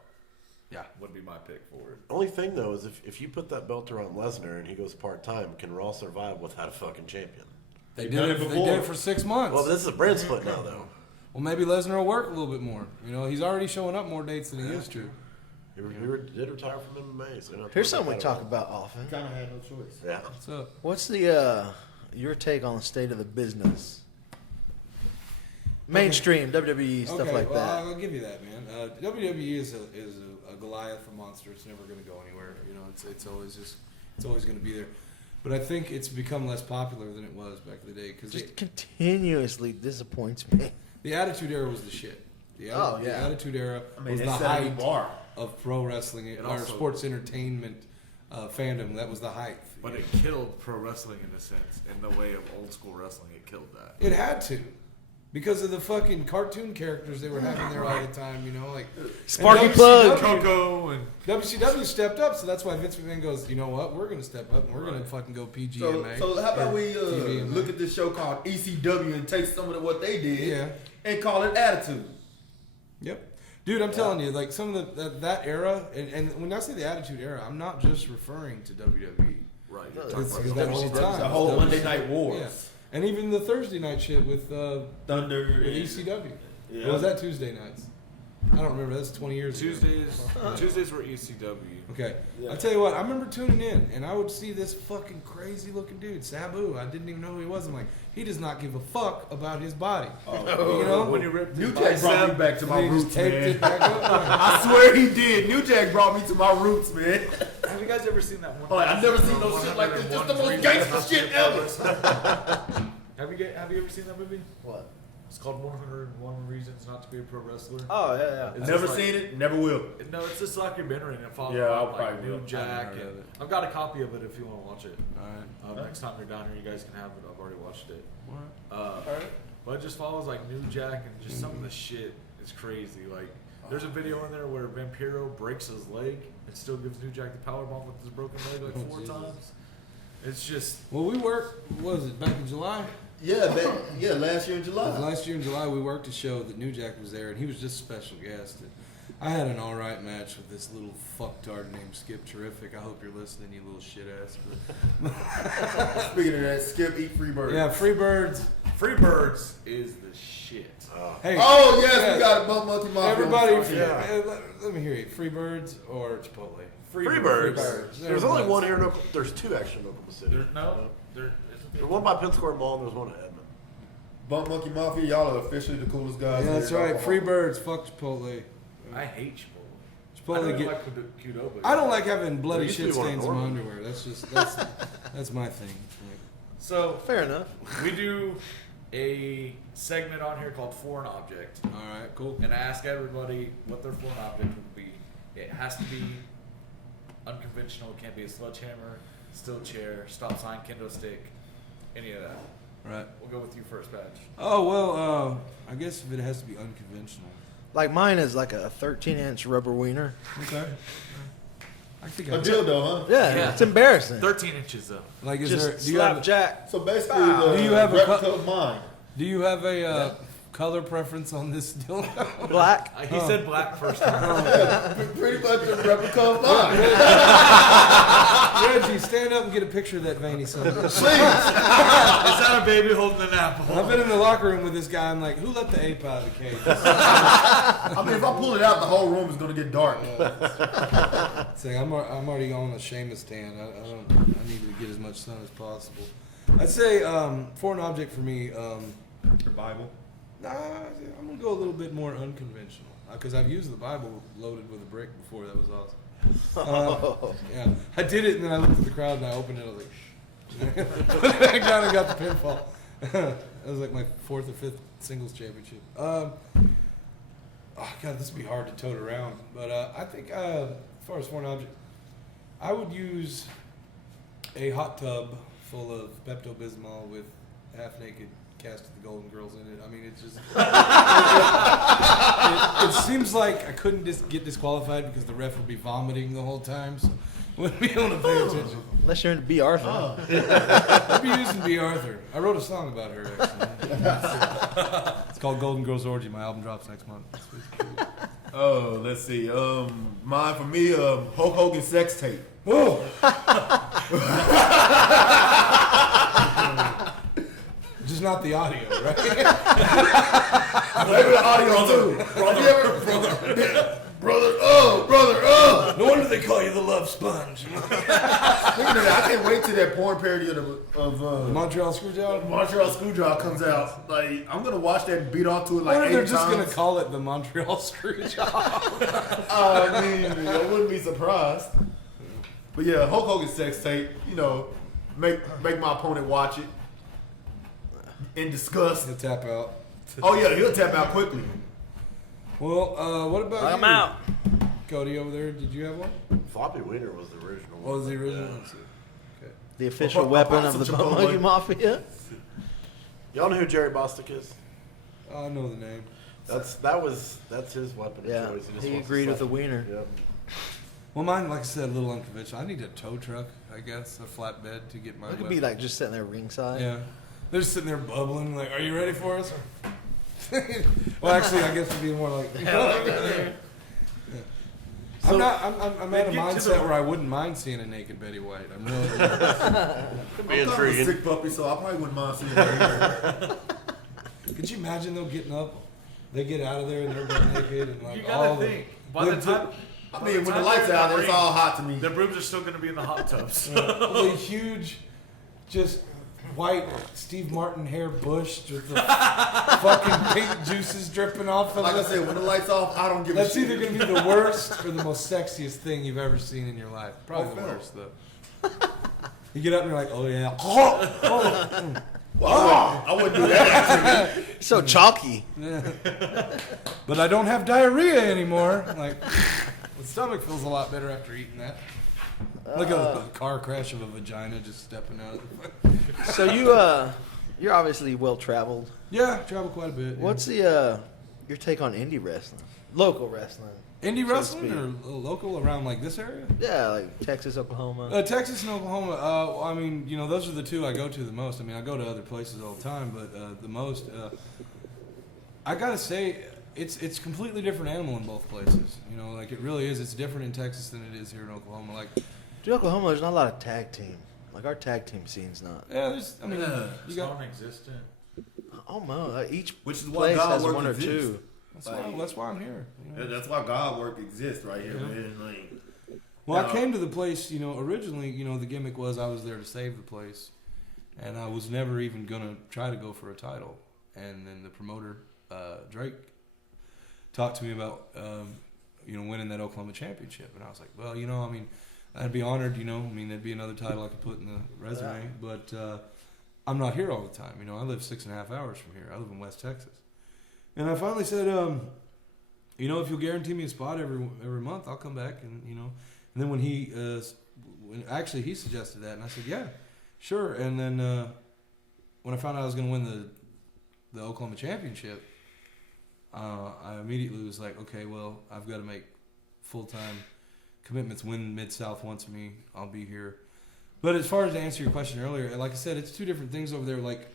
Yeah. Would be my pick for it. Only thing though is if you put that belt around Lesnar and he goes part time, can Raw survive without a fucking champion? They done did it it. They before. did it for 6 months. Well, this is a brand split now though. well, maybe Lesnar will work a little bit more. You know, he's already showing up more dates than he used to. He did retire from MMA. So Here's something we talk about often. Kind of had no choice. Yeah. What's up? What's the your take on the state of the business? Mainstream WWE stuff like well, that. I'll give you that, man. WWE is a Goliath, a monster. It's never going to go anywhere. You know, it's always going to be there. But I think it's become less popular than it was back in the day because Just continuously disappoints me. the Attitude Era was the shit. The Attitude Era was the they set a new height bar. of pro wrestling or also- sports entertainment fandom. That was the height. But it killed pro wrestling in a sense. In the way of old school wrestling, it killed that. It had to. Because of the fucking cartoon characters they were having there all the time, you know, like Sparky and Plug. Coco and WCW stepped up, so that's why Vince McMahon goes, you know what, we're gonna step up and we're gonna fucking go PGMA. So how about or we TVMA. look at this show called ECW and take some of what they did Yeah. and call it Attitude. Yep. Dude, I'm telling you, like some of that era, and when I say the Attitude Era, I'm not just referring to WWE. right. No, You're talking It's about that whole time. The whole WCW. Monday Night Wars. Yeah. And even the Thursday night shit with Thunder. with and- ECW. Yeah. Or was that Tuesday nights? I don't remember. That's 20 years ago. Tuesdays were ECW. Okay. Yeah. I'll tell you what, I remember tuning in and I would see this fucking crazy looking dude, Sabu. I didn't even know who he was. I'm like, he does not give a fuck about his body. You know? When you ripped New his Jack brought me bicep, back to my And he just roots, taped man. it back up. I swear he did. New Jack brought me to my roots, man. have you guys ever seen that one? Oh, I've never seen no shit like this. This is the most gangster shit ever. Have you ever seen that movie? What? It's called 101 Reasons Not to Be a Pro Wrestler. Oh yeah. It's Never just like- seen it. Never will. No, it's this documentary and it follows Yeah, I'll like probably New will. Jack. I haven't heard And of it. I've got a copy of it if you want to watch it. Alright. Next time you're down here, you guys can have it. I've already watched it. Alright. But it just follows like New Jack and just some of the shit is crazy. Like there's a video in there where Vampiro breaks his leg and still gives New Jack the power bomb with his broken leg like 4 Jesus. times. It's just Well, we worked, what was it, back in July? Yeah, last year in July. Last year in July, we worked a show that New Jack was there, and he was just a special guest. And I had an all right match with this little fucktard named Skip Terrific. I hope you're listening, you little shit ass. Speaking of that, Skip eat free bird. Yeah, Freebirds. Freebirds is the shit. Hey, Oh yes, yeah, we got a bump monkey mafia. everybody. Yeah. Let me hear you. Freebirds or Chipotle. Freebirds. Freebirds. There's only one here. There's 2 actually in Oklahoma City. There's There's one by Penn Square Mall and there's one at Edmond. Bump monkey mafia. Y'all are officially the coolest guys. Yeah, that's here. right. Freebirds. Fuck Chipotle. I hate Chipotle. Chipotle I don't get. like Qdoba. I don't like having bloody There used to shit be one stains in in my Norman. underwear. That's my thing. So Fair enough. we do a segment on here called Foreign Object. All right, cool. And I ask everybody what their foreign object would be. It has to be unconventional. It can't be a sledgehammer, steel chair, stop sign, kendo stick, any of that. Right. We'll go with you first, Padge. Oh well, I guess if it has to be unconventional. Like mine is like a 13-inch rubber wiener. Okay. I think A I dildo, huh? Yeah, Yeah. it's embarrassing. 13 inches though. like. Is Just there? Do you have? slapjack. So basically, Wow. the Do you have a replica of mine. Do you have a color preference on this dildo? Black. He said black first time. Pretty much a replica of mine. Reggie, stand up and get a picture of that veiny son. of a bitch. Please. Is that a baby holding an apple? I've been in the locker room with this guy. I'm like, who let the ape out of the cage? I mean, if I pull it out, the whole room is gonna get dark. It's like, I'm already on a Seamus tan. I need to get as much sun as possible. I'd say foreign object for me. The Bible. Nah, I'm gonna go a little bit more unconventional because I've used the Bible loaded with a brick before. That was awesome. Yeah, I did it and then I looked at the crowd and I opened it. I was like, shh. Put it back down and got the pinfall. That was like my 4th or 5th singles championship. Oh God, this would be hard to tote around. But I think as far as foreign object, I would use a hot tub full of Pepto-Bismol with half-naked cast of the Golden Girls in it. I mean, it's just it seems like I couldn't just get disqualified because the ref would be vomiting the whole time, so wouldn't be able to pay attention. Unless you're into B. Arthur. I'd be using B. Arthur. I wrote a song about her actually. It's called Golden Girls Orgy. My album drops next month. Oh, let's see. Mine for me, Hulk Hogan sex tape. Whoa! Just not the audio, right? Maybe the audio too. Brother. No wonder they call you the love sponge. Speaking of that, I can't wait till that porn parody of Montreal Screwjob. Montreal Screwjob comes out. Like, I'm gonna watch that and beat off to it I like wonder 8 if they're just times. gonna call it the Montreal Screwjob. I mean, I wouldn't be surprised. But yeah, Hulk Hogan sex tape. You know, make my opponent watch it in disgust. He'll tap out. Oh yeah, he'll tap out quickly. Well, what about you? I'm out. Cody over there, did you have one? Floppy Wiener was the original. What was the original? Yeah. Let's see. Okay. The official Well, weapon of the Chipotle. Monkey Mafia. Y'all know who Jerry Bostic is? I know the name. That's his weapon Yeah, of choice. just he wants to agreed with suck the it. wiener. Yep. Well, mine, like I said, a little unconventional. I need a tow truck, I guess, a flatbed to get my. It could weapon. be like just sitting there ringside. Yeah, they're just sitting there bubbling, like, "Are you ready for us?" Well, actually, I guess it'd be more like. I'm not. I'm at a mindset where I wouldn't mind seeing a naked Betty White. I'm really. Could be I'm kind of a intriguing. sick puppy, so I probably wouldn't mind seeing it. Could you imagine though getting up? They get out of there and they're butt naked and like You all gotta think. By the time, I mean, when the lights are out, it's all hot to me. their boobs are still gonna be in the hot tubs. the huge, just white Steve Martin hair bush with the fucking pink juices dripping off of Like I it. said, when the lights off, I don't give That's a shit. either going to be the worst or the most sexiest thing you've ever seen in your life. Probably Oh, the no. worst, though. You get up and you're like, oh, yeah. Oh, Well, I wouldn't do that. Actually. So chalky. but I don't have diarrhea anymore. Like, the stomach feels a lot better after eating that. Like a car crash of a vagina just stepping out. So you're obviously well traveled. Yeah, travel quite a bit. Yeah. What's the your take on indie wrestling? Local wrestling. Indie to wrestling speak. or local around like this area? Yeah, like Texas, Oklahoma. Texas and Oklahoma. I mean, you know, those are the two I go to the most. I mean, I go to other places all the time, but the most. I gotta say, it's completely different animal in both places. You know, like it really is. It's different in Texas than it is here in Oklahoma. Like, Dude, Oklahoma, there's not a lot of tag team. Like our tag team scene's not. yeah, there's. I mean, you It's got. non-existent. Almost. Like each Which is why place God has work one or exists. two. That's why I'm here. You know? Yeah, that's why God work exists right here, man. Like, Well, No. I came to the place, you know, originally, you know, the gimmick was I was there to save the place. And I was never even going to try to go for a title. And then the promoter, Drake, talked to me about, you know, winning that Oklahoma championship. And I was like, well, you know, I mean, I'd be honored, you know. I mean, that'd be another title I could put in the resume. But I'm not here all the time. You know, I live 6.5 hours from here. I live in West Texas. And I finally said, you know, if you'll guarantee me a spot every month, I'll come back. And, you know, and then when he suggested that, and I said, yeah, sure. And then when I found out I was going to win the Oklahoma championship, I immediately was like, okay, well, I've got to make full-time commitments. When Mid-South wants me, I'll be here. But as far as to answer your question earlier, like I said, it's two different things over there. Like,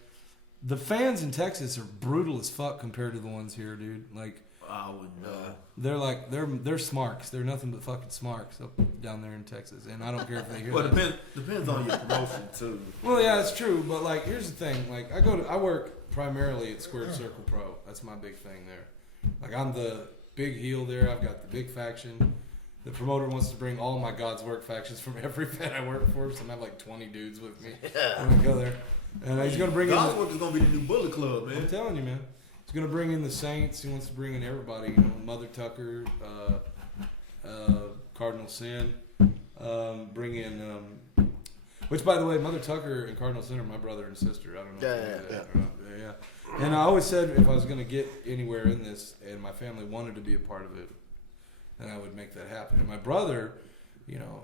the fans in Texas are brutal as fuck compared to the ones here, dude. Like, I wouldn't know. they're like they're smarks. They're nothing but fucking smarks up down there in Texas, and I don't care if they hear Well, that. depends on your promotion too. Well, yeah, it's true. But like, here's the thing. Like, I work primarily at Squared Circle Pro. That's my big thing there. Like, I'm the big heel there. I've got the big faction. The promoter wants to bring all my God's work factions from every Fed I work for, so I have like 20 dudes with me when I go there. And he's gonna bring in. God's work is gonna be the new Bullet Club, man. I'm telling you, man. He's gonna bring in the Saints. He wants to bring in everybody. You know, Mother Tucker, Cardinal Sin. Bring in. Which, by the way, Mother Tucker and Cardinal Sin are my brother and sister. I don't know. if you knew that or not. Yeah. And I always said if I was gonna get anywhere in this, and my family wanted to be a part of it, then I would make that happen. And my brother, you know,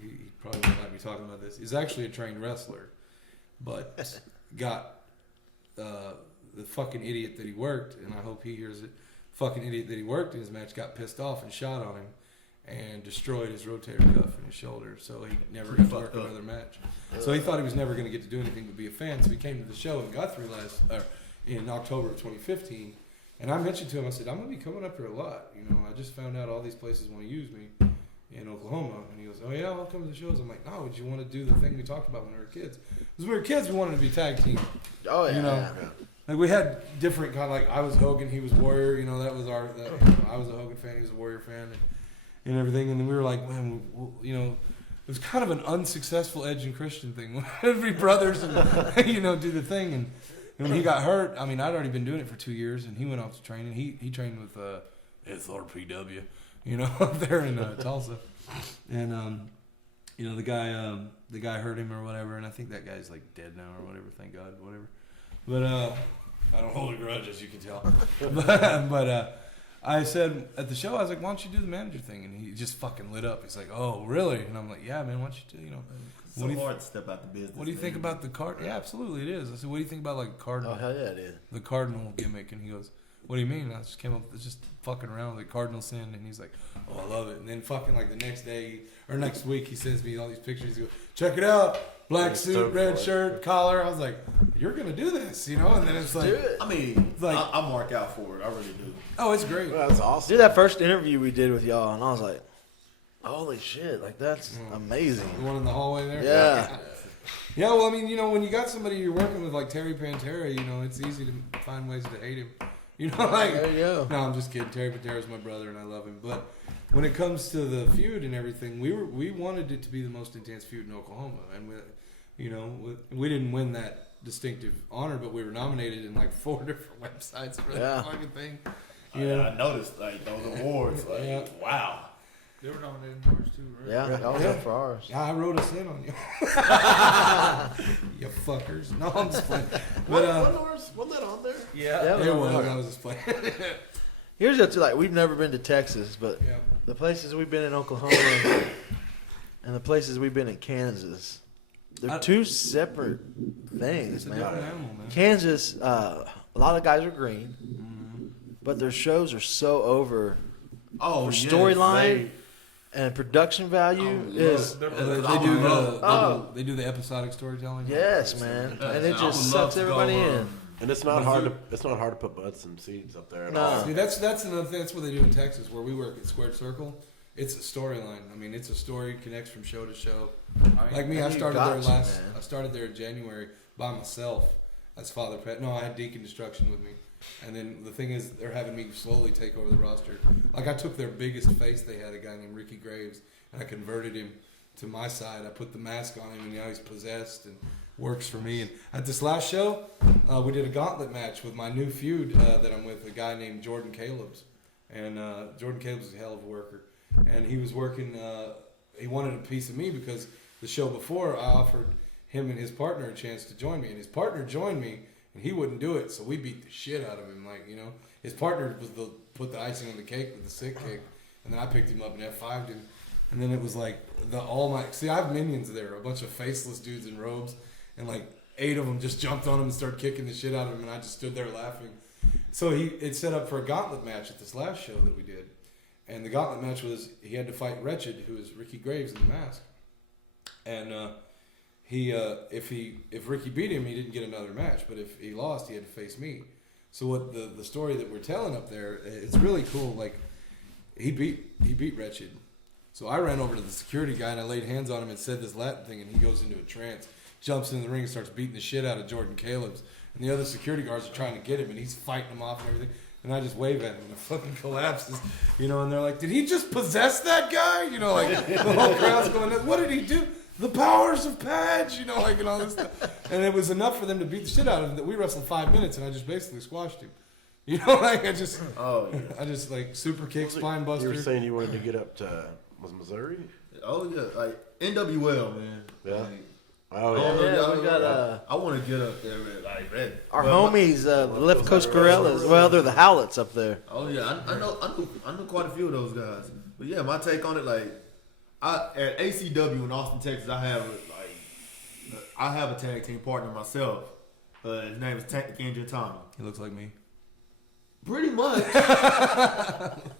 he probably wouldn't like me talking about this. He's actually a trained wrestler, but got. The fucking idiot that he worked, and I hope he hears it, fucking idiot that he worked in his match got pissed off and shot on him and destroyed his rotator cuff in his shoulder, so he never got to work another match. So he thought he was never going to get to do anything but be a fan, so he came to the show in Guthrie in October of 2015, and I mentioned to him, I said, I'm going to be coming up here a lot. You know, I just found out all these places want to use me in Oklahoma, and he goes, oh yeah, I'll come to the shows. I'm like, no, would you want to do the thing we talked about when we were kids? Because when we were kids, we wanted to be tag team. Oh yeah. You know, yeah. like we had different kind of like I was Hogan, he was Warrior. You know, that was our. I was a Hogan fan, he was a Warrior fan, and everything. And then we were like, man, you know, it was kind of an unsuccessful Edge and Christian thing. Every brothers and you know do the thing. And when he got hurt, I mean, I'd already been doing it for 2 years, and he went off to train, and he trained with SRPW, you know, up there in Tulsa, and you know the guy hurt him or whatever, and I think that guy's like dead now or whatever. Thank God, whatever. But I don't hold a grudge, as you can tell. but I said at the show, I was like, why don't you do the manager thing? And he just fucking lit up. He's like, oh, really? And I'm like, yeah, man, why don't you do, you know. It's so hard to step out the business. What do you think about the card? Yeah, absolutely, it is. I said, what do you think about like Cardinal? Oh, hell yeah, it is. The Cardinal gimmick? And he goes, what do you mean? I just came up with just fucking around with the Cardinal sin. And he's like, oh, I love it. And then fucking like the next day or next week, he sends me all these pictures. He goes, check it out. Black suit, red shirt, collar. I was like, you're going to do this, you know? And then it's like, Do it. I mean, It's like- I mark out for it. I really do. oh, it's great. Well, that's awesome. Dude, that first interview we did with y'all, and I was like, holy shit, like that's amazing. The one in the hallway there? Yeah. Yeah, well, I mean, you know, when you got somebody you're working with like Terry Pantera, you know, it's easy to find ways to hate him. You know, like, There you go. no, I'm just kidding. Terry Pantera's my brother, and I love him. But when it comes to the feud and everything, we wanted it to be the most intense feud in Oklahoma, and we didn't win that distinctive honor, but we were nominated in like 4 different websites for that fucking thing. I noticed like those awards. Like, Yeah. wow. They were nominated in ours too, right? Yeah, I was up for ours. Yeah, I wrote us in on you. You fuckers. No, I'm just playing. But Wasn't that on there? Yeah, it was. I was just playing. Here's the two, like, we've never been to Texas, but Yeah. the places we've been in Oklahoma and the places we've been in Kansas, they're two separate things, It's a man. different animal, man. Kansas, a lot of guys are green, but their shows are so over Oh, for yes, storyline and production value is They love- do the episodic storytelling. yes, man, and it I just would love sucks to everybody go, in. And it's not hard to put butts and seats up there at No. all. See, that's another thing. That's what they do in Texas, where we work at Squared Circle. It's a storyline. I mean, it's a story, connects from show to show. Like me, I and you started got there to, last. man. I started there in January by myself as Father Pet. No, I had Deacon Destruction with me. And then the thing is, they're having me slowly take over the roster. Like I took their biggest face. They had a guy named Ricky Graves, and I converted him to my side. I put the mask on him, and now he's possessed and works for me. And at this last show, we did a gauntlet match with my new feud that I'm with, a guy named Jordan Calebs. And Jordan Calebs is a hell of a worker. And he was working, he wanted a piece of me because the show before I offered him and his partner a chance to join me. And his partner joined me, and he wouldn't do it. So we beat the shit out of him. Like, you know, his partner was put the icing on the cake with the sick kick. And then I picked him up and F5'd him. And then it was like see, I have minions there, a bunch of faceless dudes in robes. And like 8 of them just jumped on him and started kicking the shit out of him. And I just stood there laughing. So it set up for a gauntlet match at this last show that we did. And the gauntlet match was he had to fight Wretched, who is Ricky Graves in the mask. And if Ricky beat him, he didn't get another match. But if he lost, he had to face me. So what the story that we're telling up there, it's really cool. Like he beat Wretched. So I ran over to the security guy and I laid hands on him and said this Latin thing, and he goes into a trance, jumps in the ring and starts beating the shit out of Jordan Calebs. And the other security guards are trying to get him, and he's fighting them off and everything. And I just wave at him, and it fucking collapses, you know. And they're like, "Did he just possess that guy?" You know, like the whole crowd's going, "What did he do? The powers of Padge," you know, like and all this stuff. And it was enough for them to beat the shit out of him that we wrestled 5 minutes, and I just basically squashed him. You know, like I just like super kick, spine buster. You were saying you wanted to get up to Missouri? Oh yeah, like NWL, man. Yeah. Like, Oh Yeah, we got I want to get up there, man. Like that. our Well, homies, the Left Coast Gorillas. Well, they're the Howlets up there. Oh yeah, I know quite a few of those guys. But yeah, my take on it, like at ACW in Austin, Texas, I have a tag team partner myself. His name is Kendra Tommy. He looks like me. Pretty much.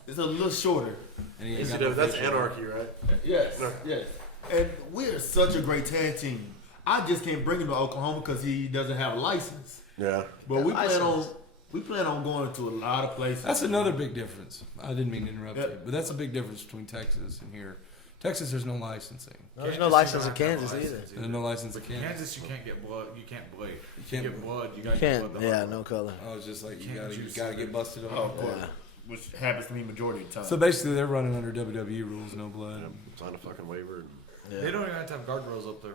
It's a little shorter. And he ain't got no That's facial hair. anarchy, right? Yes, yes. And we're such a great tag team. I just can't bring him to Oklahoma because he doesn't have a license. Yeah. But we License. plan on going to a lot of places. That's another big difference. I didn't mean to interrupt Yep. you, but that's a big difference between Texas and here. Texas, there's no licensing. No, there's no license in Kansas either. There's no license in Kansas. Kansas, you can't get blood. You can't blade. You can't- get blood. You You gotta can't. get blood. the Yeah, hard way. no color. I was just like, you Can't gotta juice get busted Oh, on. of course. Yeah. Which happens to me majority of the time. So basically, they're running under WWE rules, no blood. Sign a fucking waiver. And Yeah. They don't even have to have guardrails up there.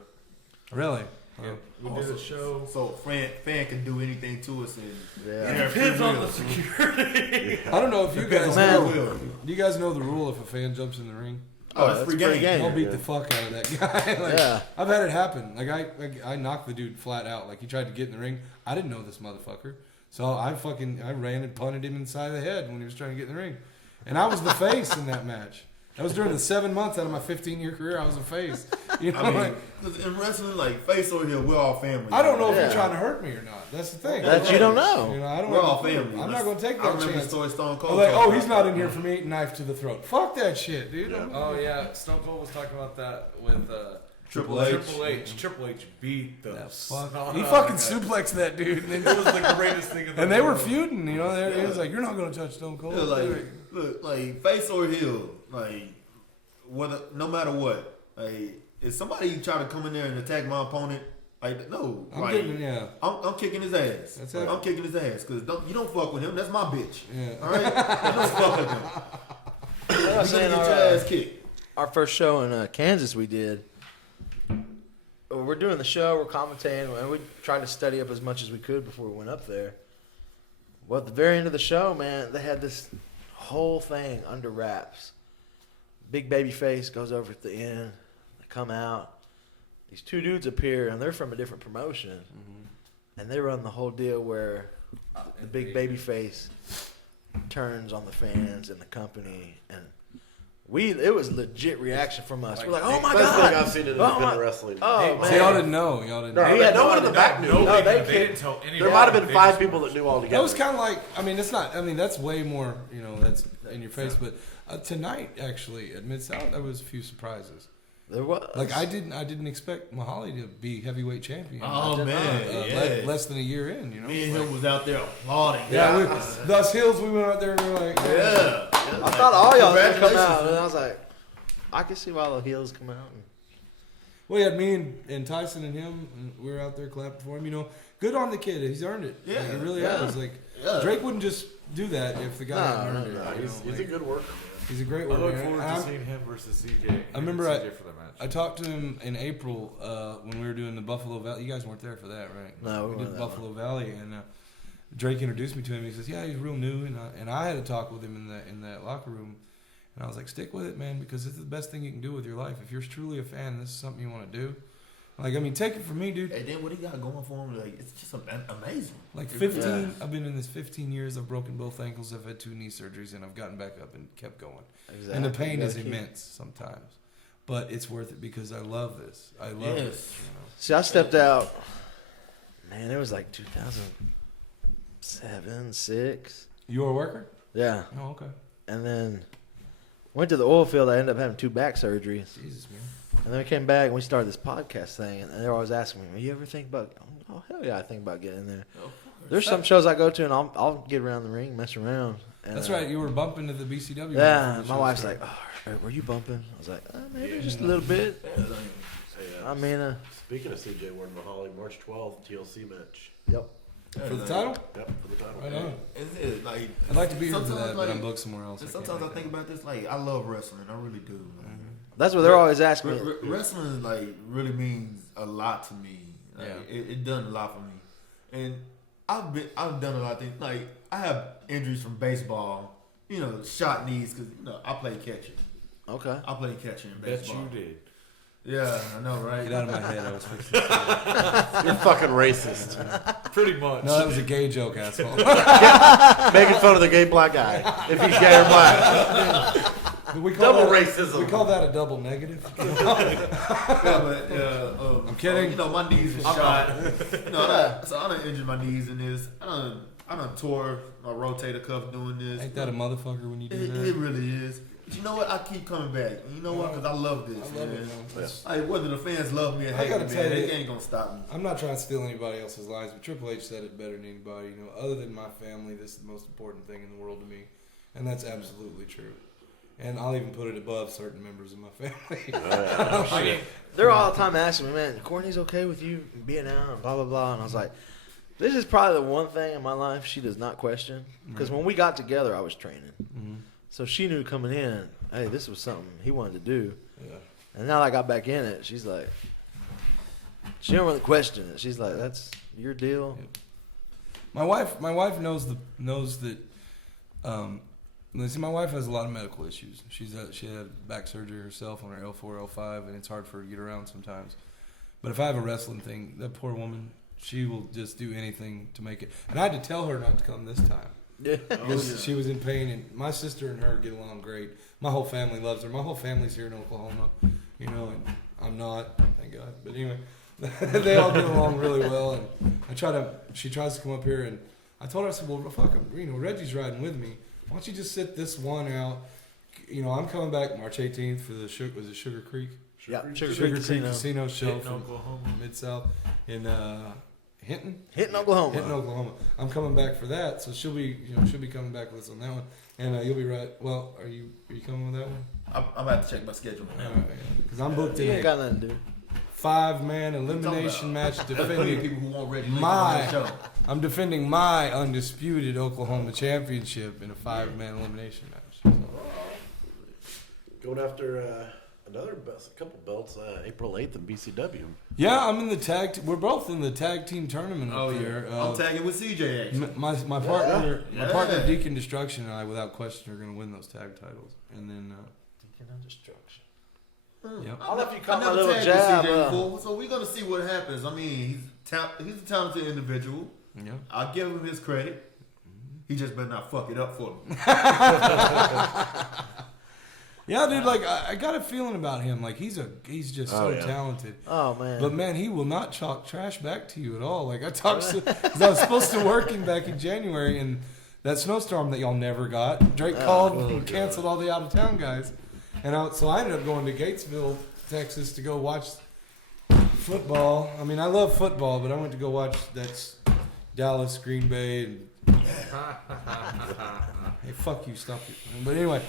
Really? Yeah. We Oh, did a show. So fan can do anything to us, and Yeah. Depends on the security. I don't know if you guys Man. know. Do you guys know the rule if a fan jumps in the ring? Oh, that's it's free free game. game. I'll beat the fuck out of that guy. Like, Yeah. I've had it happen. Like I knocked the dude flat out. Like he tried to get in the ring. I didn't know this motherfucker, so I ran and punted him inside the head when he was trying to get in the ring, and I was the face in that match. That was during the 7 months out of my 15-year career. I was a face. You know, I mean, like, 'cause in wrestling, like face over here, we're all family. I don't know if Yeah. you're trying to hurt me or not. That's the thing. That you don't know. You know, I don't. We're all family. I'm not going to take I that remember the chance. story Stone I'm Cold. like, told oh, me. he's not in here for me eating knife to the throat. Fuck that shit, dude. Oh yeah, Stone Cold was talking about that with Triple H. Triple H. Triple H beat the snot He out fucking of that guy. suplexed that dude, and, It was the greatest thing in the and they were world. feuding. You know, he was like, "You're not going to touch Stone Cold." Yeah, like, look, like face or heel, like whether no matter what, like if somebody try to come in there and attack my opponent, like no, I'm like, getting, yeah, I'm kicking his ass. That's it. I'm kicking his ass because you don't fuck with him. That's my bitch. yeah. All right, you don't fuck with him. I You're was gonna saying get your ass kicked. our first show in Kansas we did. We're doing the show, we're commentating, and we tried to study up as much as we could before we went up there. Well, at the very end of the show, man, they had this whole thing under wraps. Big baby face goes over at the end. They come out. These two dudes appear, and they're from a different promotion. And they run the whole deal where the big baby face turns on the fans and the company, and it was legit reaction from us. We're like, oh my best god! thing I've seen in Oh, independent my- wrestling. Oh So y'all man! didn't know. Y'all didn't. No, know. he had no no one in the idea. back knew. No, they didn't tell anybody. There might have been They 5 just- people that knew all together. That was kind of like. I mean, it's not. I mean, that's way more. You know, that's in your face. But tonight, actually, at Mid South, there was a few surprises. There was Like I didn't expect Mahali to be heavyweight champion. Oh man, yeah. Less than a year in, you know. Me and him was out there applauding. Yeah, thus Hills, we went out there and we were like, Yeah. I thought all y'all was gonna come Congratulations, out, man. and I was like, I can see why the heels come out. well, yeah, me and Tyson and him, and we were out there clapping for him. You know, good on the kid. He's earned it. Yeah, Like, he really yeah. has. Like Yeah. Drake wouldn't just do that if the guy hadn't earned no, it. you He's know, a like, good worker. he's a great I worker. look And forward to I'm- seeing him versus CJ. I remember CJ for the match. I talked to him in April when we were doing the Buffalo Valley. You guys weren't there for that, right? No, we we weren't did that Buffalo Valley, and Drake introduced me to him. He says, "Yeah, he's real new," and I had a talk with him in that locker room, and I was like, "Stick with it, man, because it's the best thing you can do with your life. If you're truly a fan, this is something you want to do. Like, I mean, take it from me, dude. And then what he got going for him, like it's just amazing. Like 15, I've been in this 15 years. I've broken both ankles. I've had 2 knee surgeries, and I've gotten back up and kept going. Exactly. And the pain You is gotta keep- immense sometimes, but it's worth it because I love this. I love it. Yes. You know? See, I stepped out. Man, it was like 2007, 6. You were a worker? Yeah, Oh, okay. and then went to the oil field. I ended up having 2 back surgeries, Jesus, man. and then we came back and we started this podcast thing. And they're always asking me, "You ever think about?" Oh hell yeah, I think about getting in there. There's some shows I go to, and I'll get around the ring, mess around. And, That's right. You were bumping to the BCW. Yeah, before the my show wife's started. like, "Oh, were you bumping?" I was like, "Maybe just a little bit." Hey, I mean, speaking of CJ Ward and Mahali, March 12th, TLC match. yep. For the title? Yep, for the title. Right on. It's like I'd like to be here for sometimes, that, but like, I'm booked somewhere else. and I can't sometimes I make think that. about this. Like I love wrestling, I really do. That's what they're always asking me. Wrestling like really means a lot to me. Like, Yeah. it done a lot for me, and I've done a lot of things. Like I have injuries from baseball, you know, shot knees because I play catcher. Okay. I play catcher in Bet baseball. you did. Yeah, I know, right? Get out of my head. I was fixing to say. You're fucking racist. Pretty much. No, that was a gay joke, asshole. Making fun of the gay black guy. If he's gay or black. We call Double that, racism. We call that a double negative. Yeah, but I'm kidding. My knees were shot. So I done injured my knees in this. I done tore my rotator cuff doing this. Ain't that a motherfucker when you do It that? really is. But you know what? I keep coming back. And you know what? Because I love this. I love man. it, man. It's- Like whether the fans love me or I hate me, gotta man, tell you- they ain't gonna stop me. I'm not trying to steal anybody else's lines, but Triple H said it better than anybody. Other than my family, this is the most important thing in the world to me, and that's absolutely true. And I'll even put it above certain members of my family. I mean, They're all the time asking me, man, Courtney's okay with you being out and blah, blah, blah. And I was like, this is probably the one thing in my life she does not question. Because when we got together, I was training. Mm-hmm. So she knew coming in, hey, this was something he wanted to do. Yeah. And now that I got back in it, she's like, she don't really question it. She's like, that's your deal. Yeah. My wife knows that. See, my wife has a lot of medical issues. She had back surgery herself on her L4, L5, and it's hard for her to get around sometimes. But if I have a wrestling thing, that poor woman, she will just do anything to make it. And I had to tell her not to come this time. Yeah. Because she was in pain, and my sister and her get along great. My whole family loves her. My whole family's here in Oklahoma, and I'm not, thank God. But anyway, they all get along really well. And she tries to come up here, and I told her, I said, well, fuck him. Reggie's riding with me. Why don't you just sit this one out? I'm coming back March 18th for the Sugar Creek? Yeah, Sugar Creek Creek Casino show Hinton, from Oklahoma. Mid-South in Hinton? Hitting Oklahoma. Hinton, Oklahoma. I'm coming back for that, so she'll be coming back with us on that one, and you'll be right. Well, are you coming with that one? I'm about to check my schedule now. Because I'm booked You in ain't a got nothing to do. 5-man elimination match Plenty of defending people who want Reggie Lee on the show. I'm defending my undisputed Oklahoma championship in a 5-man elimination match. So. going after a couple belts, April 8th in BCW. Yeah, I'm in the tag. We're both in the tag team tournament up here. I'm tagging with CJ. Actually. My partner, Deacon Destruction, and I, without question, are going to win those tag titles. And then, Deacon of Destruction. yep. I'll let you I call my never little tagged jab. with CJ before, so we're gonna see what happens. I mean, he's a talented individual. Yeah. I'll give him his credit. He just better not fuck it up for me. Yeah, dude. Like I got a feeling about him. Like he's just so talented. Oh, man. But man, he will not talk trash back to you at all. Like I talked to, because I was supposed to work him back in January, and that snowstorm that y'all never got, Drake called and canceled all the out of town guys, and so I ended up going to Gatesville, Texas, to go watch football. I mean, I love football, but I went to go watch that Dallas, Green Bay, and hey, fuck you, stop it. But anyway,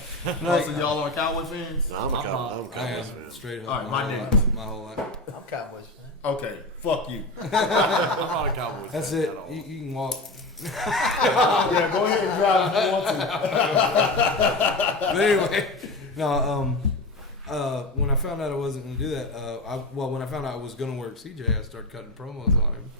like, So y'all are Cowboys fans? No, I'm a I Cowboys am fan. straight up. All right, my name. My whole life. I'm Cowboys fan. Okay, fuck you. I'm not a Cowboys That's fan it. at all. You can walk. Yeah, go ahead and drive if you want to. But anyway, no. When I found out I wasn't going to do that, when I found out I was going to work CJ, I started cutting promos on him,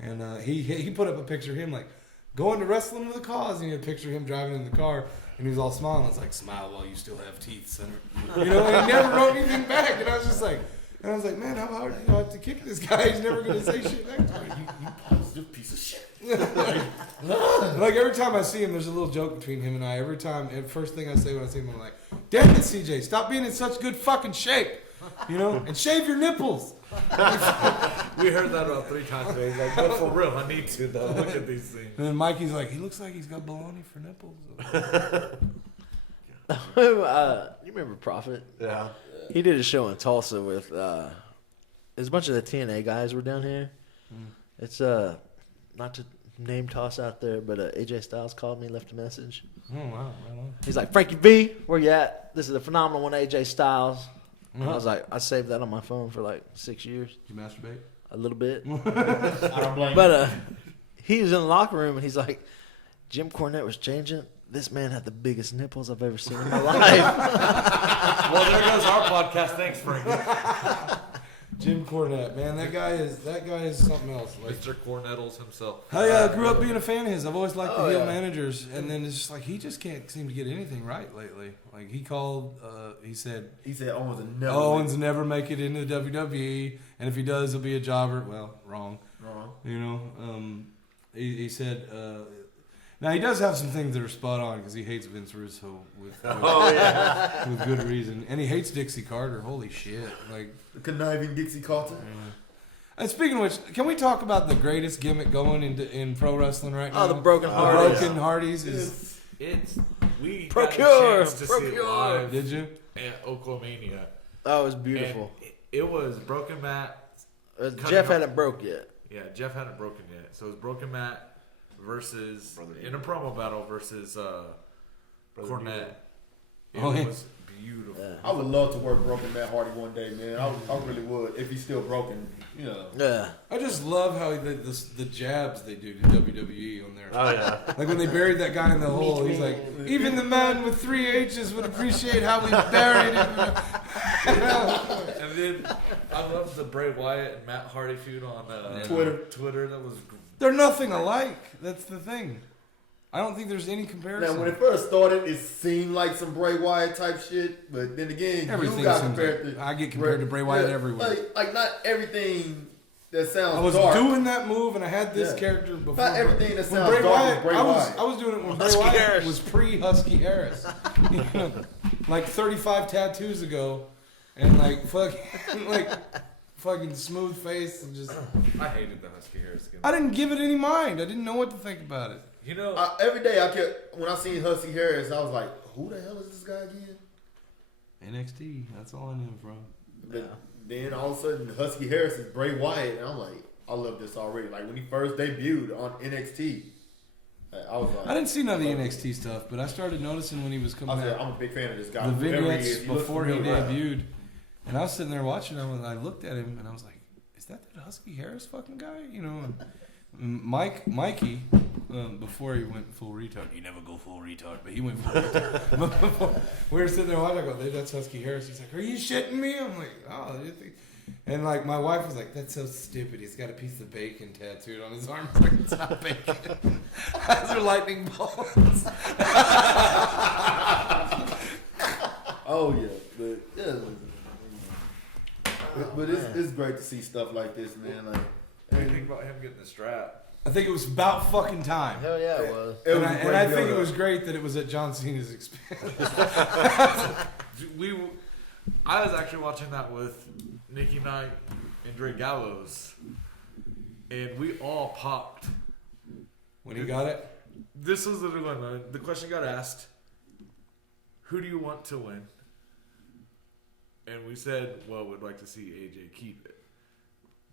and he put up a picture of him like going to wrestling with a cause, and he had a picture of him driving in the car, and he was all smiling. I was like, "Smile while you still have teeth, son." And he never wrote anything back, and I was just like. And I was like, man, how hard do you have to kick this guy? He's never going to say shit next time. You positive piece of shit. Like, every time I see him, there's a little joke between him and I. Every time, and first thing I say when I see him, I'm like, damn it, CJ, stop being in such good fucking shape. And shave your nipples. We heard that about 3 times today. He's like, no, for real, I need to, though. Look at these things. And then Mikey's like, he looks like he's got baloney for nipples. You remember Prophet? Yeah. He did a show in Tulsa with there's a bunch of the TNA guys were down here. It's not to name toss out there, but AJ Styles called me, left a message. Oh, wow. Right on. He's like, Frankie V, where you at? This is a phenomenal one, AJ Styles. Uh-huh. I was like, I saved that on my phone for like 6 years. Did you masturbate? A little bit. I don't blame But he was in the locker room and he's like, Jim Cornette was changing. This man had the biggest nipples I've ever seen in my life. Well, there goes our podcast. Thanks, Frankie. Jim Cornette, man, that guy is something else. Like, Mr. Cornettles himself. I grew up being a fan of his. I've always liked the heel yeah. managers, and then it's just like he just can't seem to get anything right lately. Like he called, he said Owens will never. Owens never make it into the WWE, and if he does, he'll be a jobber. Well, wrong. He said. Now he does have some things that are spot on because he hates Vince Russo with good reason, and he hates Dixie Carter. Holy shit! Like The conniving Dixie Carter. And speaking of which, can we talk about the greatest gimmick going in pro wrestling right now? Oh, the Broken The Hardys. Broken Hardys is. We Procure, got a chance to see it procure. live Did you? at Oklahomania. Oh, it was beautiful. And it was Broken Matt. Jeff hadn't broke yet. Yeah, Jeff hadn't broken yet. So it was Broken Matt versus Brother in a promo battle versus Cornette It Oh, yeah. was beautiful. Yeah. I would love to work broken Matt Hardy one day, man. I really would if he's still broken. You know. Yeah. I just love how the jabs they do to WWE on there. Oh yeah. Like when they buried that guy in the hole, he's like, even the man with 3 H's would appreciate how we buried him. And then I love the Bray Wyatt and Matt Hardy feud on Twitter. That was They're nothing alike. That's the thing. I don't think there's any comparison. Now, when it first started, it seemed like some Bray Wyatt type shit, but then again, Everything you got seems compared like- to. I get compared to Bray Wyatt everywhere. Like not everything that sounds I was dark. doing that move and I had this Yeah. character before. Not everything that When sounds Bray dark Wyatt, is Bray I was Wyatt. doing it when Bray Husky Wyatt Harris. was pre-Husky Harris. You know, like 35 tattoos ago, and like fucking smooth face and just. I hated the Husky Harris skin. I didn't give it any mind. I didn't know what to think about it. You know, Every day when I seen Husky Harris, I was like, who the hell is this guy again? NXT. That's all I knew him from. But then all of a sudden, Husky Harris is Bray Wyatt, and I'm like, I love this already. Like when he first debuted on NXT, I was like, I didn't see none of the NXT stuff, but I started noticing when he was coming I said, out. I'm a big fan of this guy. The Whoever he vignettes is, he looks before he familiar. debuted, and I was sitting there watching him, and I looked at him, and I was like, "Is that Husky Harris fucking guy?" You know, and Mikey, before he went full retard, he never go full retard, but he went full retard. But before, we were sitting there watching. I go, "That's Husky Harris." He's like, "Are you shitting me?" I'm like, "Oh." And like my wife was like, "That's so stupid. He's got a piece of bacon tattooed on his arm." I was like, "It's not bacon. Those are lightning bolts." Oh yeah, but it's great to see stuff like this, man. Like, what do you think about him getting the strap? I think it was about fucking time. Hell yeah, it was. it was And a great I think it build-up. was great that it was at John Cena's expense. I was actually watching that with Nikki Knight and Dre Gallows, and we all popped. When he got it, This was the dilemma. The question got asked, who do you want to win? And we said, well, we'd like to see AJ keep it.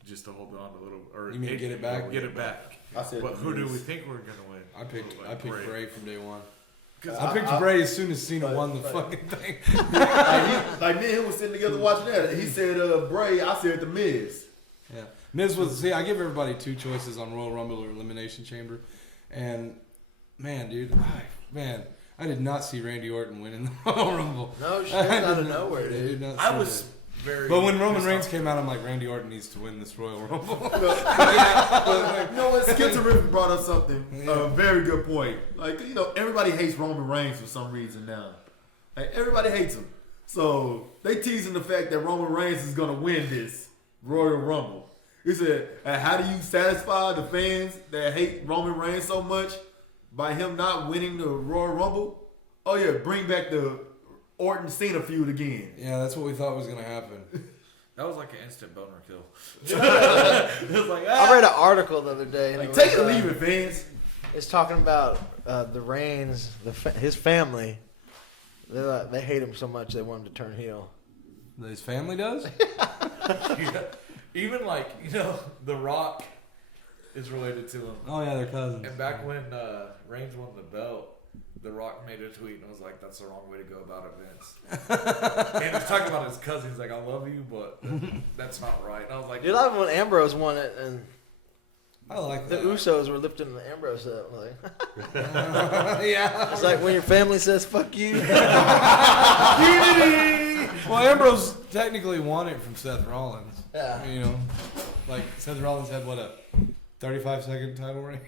Just to hold on a little. Or You mean AJ get it back? Get it back. I said, But who do we Miz. think we're going to win? I picked Bray from day one. 'Cause I picked Bray as soon as Cena but- won the but- fucking thing. like me and him was sitting together watching that. And he said, "Bray," I said, "The Miz." Yeah, Miz was. See, I give everybody two choices on Royal Rumble or Elimination Chamber, and man, dude, I did not see Randy Orton winning the Royal Rumble. No shit, I out of did not- nowhere, I dude. did not I see was that. very. But when Roman pissed Reigns off. came out, I'm like, Randy Orton needs to win this Royal Rumble. You know what? Skipper River brought up something, a very good point. Like, you know, everybody hates Roman Reigns for some reason now. Like, everybody hates him. So they teasing the fact that Roman Reigns is gonna win this Royal Rumble. He said, "How do you satisfy the fans that hate Roman Reigns so much by him not winning the Royal Rumble? Oh yeah, bring back the Orton Cena feud again." Yeah, that's what we thought was gonna happen. That was like an instant boner kill. It was like, I read an article the other day. And Like, it take it or was, leave it, fans. It's talking about the Reigns, his family. They hate him so much they want him to turn heel. His family does. even like, The Rock is related to him. Oh yeah, they're cousins. And back when Reigns won the belt, The Rock made a tweet and was like, "That's the wrong way to go about it, Vince." And he was talking about his cousin. He's like, "I love you, but that's not right." And I was like, Dude, I love when Ambrose won it and I like the that. Usos were lifting the Ambrose up. Like, Yeah. it's like when your family says "fuck you." Well, Ambrose technically won it from Seth Rollins. Yeah. You know, like Seth Rollins had what, a 35-second title reign.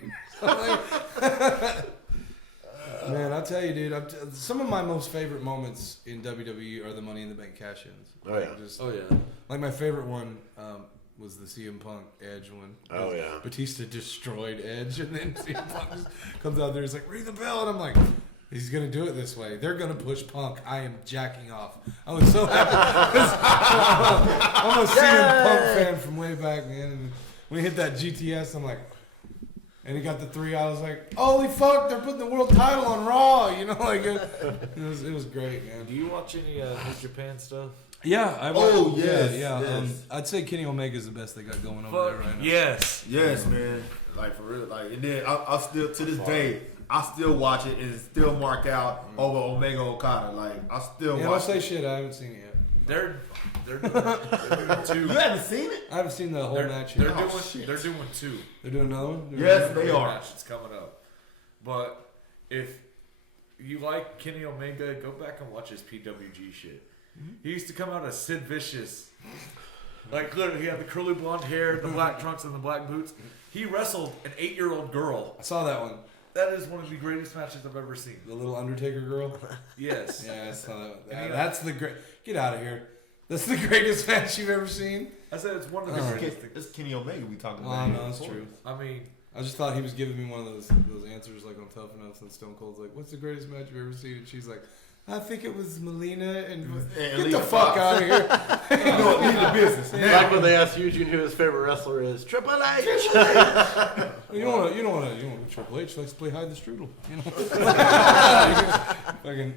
Man, I tell you, dude, some of my most favorite moments in WWE are the Money in the Bank cash-ins. Oh, yeah. "Oh yeah." Like my favorite one was the CM Punk Edge one. Oh, yeah. Batista destroyed Edge, and then CM Punk just comes out there. He's like, "Ring the bell," and I'm like, he's gonna do it this way. They're gonna push Punk. I am jacking off. I was so happy. I'm a CM Punk fan from way back, man. And when he hit that GTS, I'm like, and he got the 3. I was like, holy fuck! They're putting the world title on Raw. You know, like it was great, man. Do you watch any New Japan stuff? Yeah. yes, Yeah. yes. I'd say Kenny Omega is the best they got going over there right now. Yes. Yes, man. Like for real. Like, and then I still to this day, I still watch it and still mark out over Omega Okada. Like I still Yeah, don't watch say it. shit. I haven't seen it yet. They're doing two. You haven't seen it? I haven't seen the whole match They're yet. doing two. They're doing another one? Yes, they are. Match that's coming up. But if you like Kenny Omega, go back and watch his PWG shit. He used to come out as Sid Vicious. Like literally, he had the curly blonde hair, the black trunks, and the black boots. He wrestled an 8-year-old girl. I saw that one. That is one of the greatest matches I've ever seen. The little Undertaker girl. Yes. Yeah, I saw that one. And That's the great. Get out of here. That's the greatest match you've ever seen. I said it's one of the Alright. greatest things. It's Kenny Omega we talking Well, about. no, that's true. I mean, I just thought he was giving me one of those answers like on Tough Enough, and Stone Cold's like, "What's the greatest match you've ever seen?" And she's like, "I think it was Melina and get Lita the fuck Fox. out of here." Leave the business. Back when they asked Eugene who his favorite wrestler is, Triple H. You don't want to Triple H likes to play hide the strudel. You know, fucking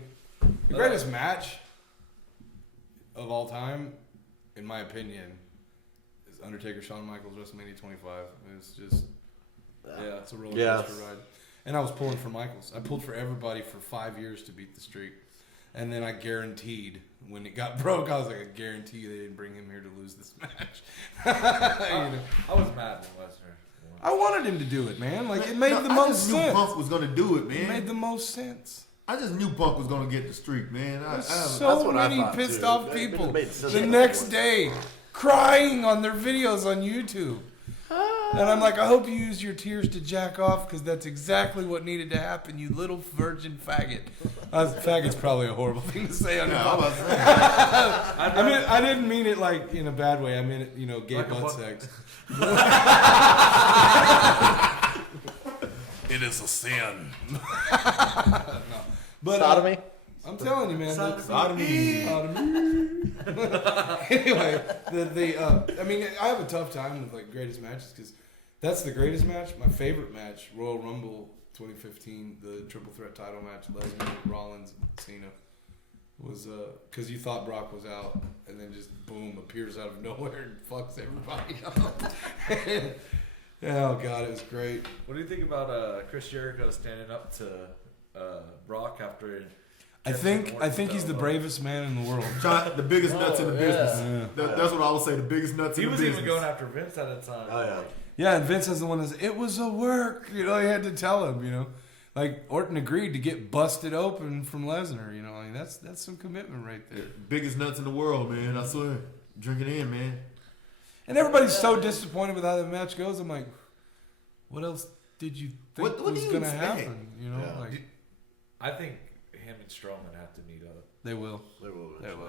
the greatest match of all time, in my opinion, is Undertaker Shawn Michaels WrestleMania 25. It's just it's a roller coaster ride. And I was pulling for Michaels. I pulled for everybody for 5 years to beat the streak, and then I guaranteed when it got broke, I was like, I guarantee they didn't bring him here to lose this match. You know? I was mad when Lesnar won. I wanted him to do it, man. Like it made the I most just knew sense. Punk was gonna do it, It made man. the most sense. I just knew Punk was gonna get the streak, man. There's That's so what I many thought, pissed too. off It people made sense the at next that day crying on their videos on YouTube. And I'm like, I hope you use your tears to jack off because that's exactly what needed to happen, you little virgin faggot. Faggot's probably a horrible thing to say on Yeah, your I was saying. I mean, I didn't mean it like in a bad way. I meant it, gay Like a butt butt- sex. It is a sin. No. But Sodomy? I'm telling you, man. Sodomy. Anyway, I mean, I have a tough time with like greatest matches because that's the greatest match. My favorite match, Royal Rumble 2015, the triple threat title match, Lesnar, Rollins, Cena, was because you thought Brock was out, and then just boom appears out of nowhere and fucks everybody up. Oh god, it was great. What do you think about Chris Jericho standing up to Brock after? I think he's the bravest man in the world. The biggest nuts in the business. Yeah. That's what I would say. The biggest nuts He in the was business. even going after Vince at the time. Oh yeah. Yeah, and Vince is the one that it was a work. He had to tell him, Like Orton agreed to get busted open from Lesnar, I mean, that's some commitment right there. Biggest nuts in the world, man. I swear. Drink it in, man. And everybody's so disappointed with how the match goes. I'm like, what else did you think What do was you going to expect? happen? Yeah. Like I think him and Strowman have to meet up. they will. They will. They will.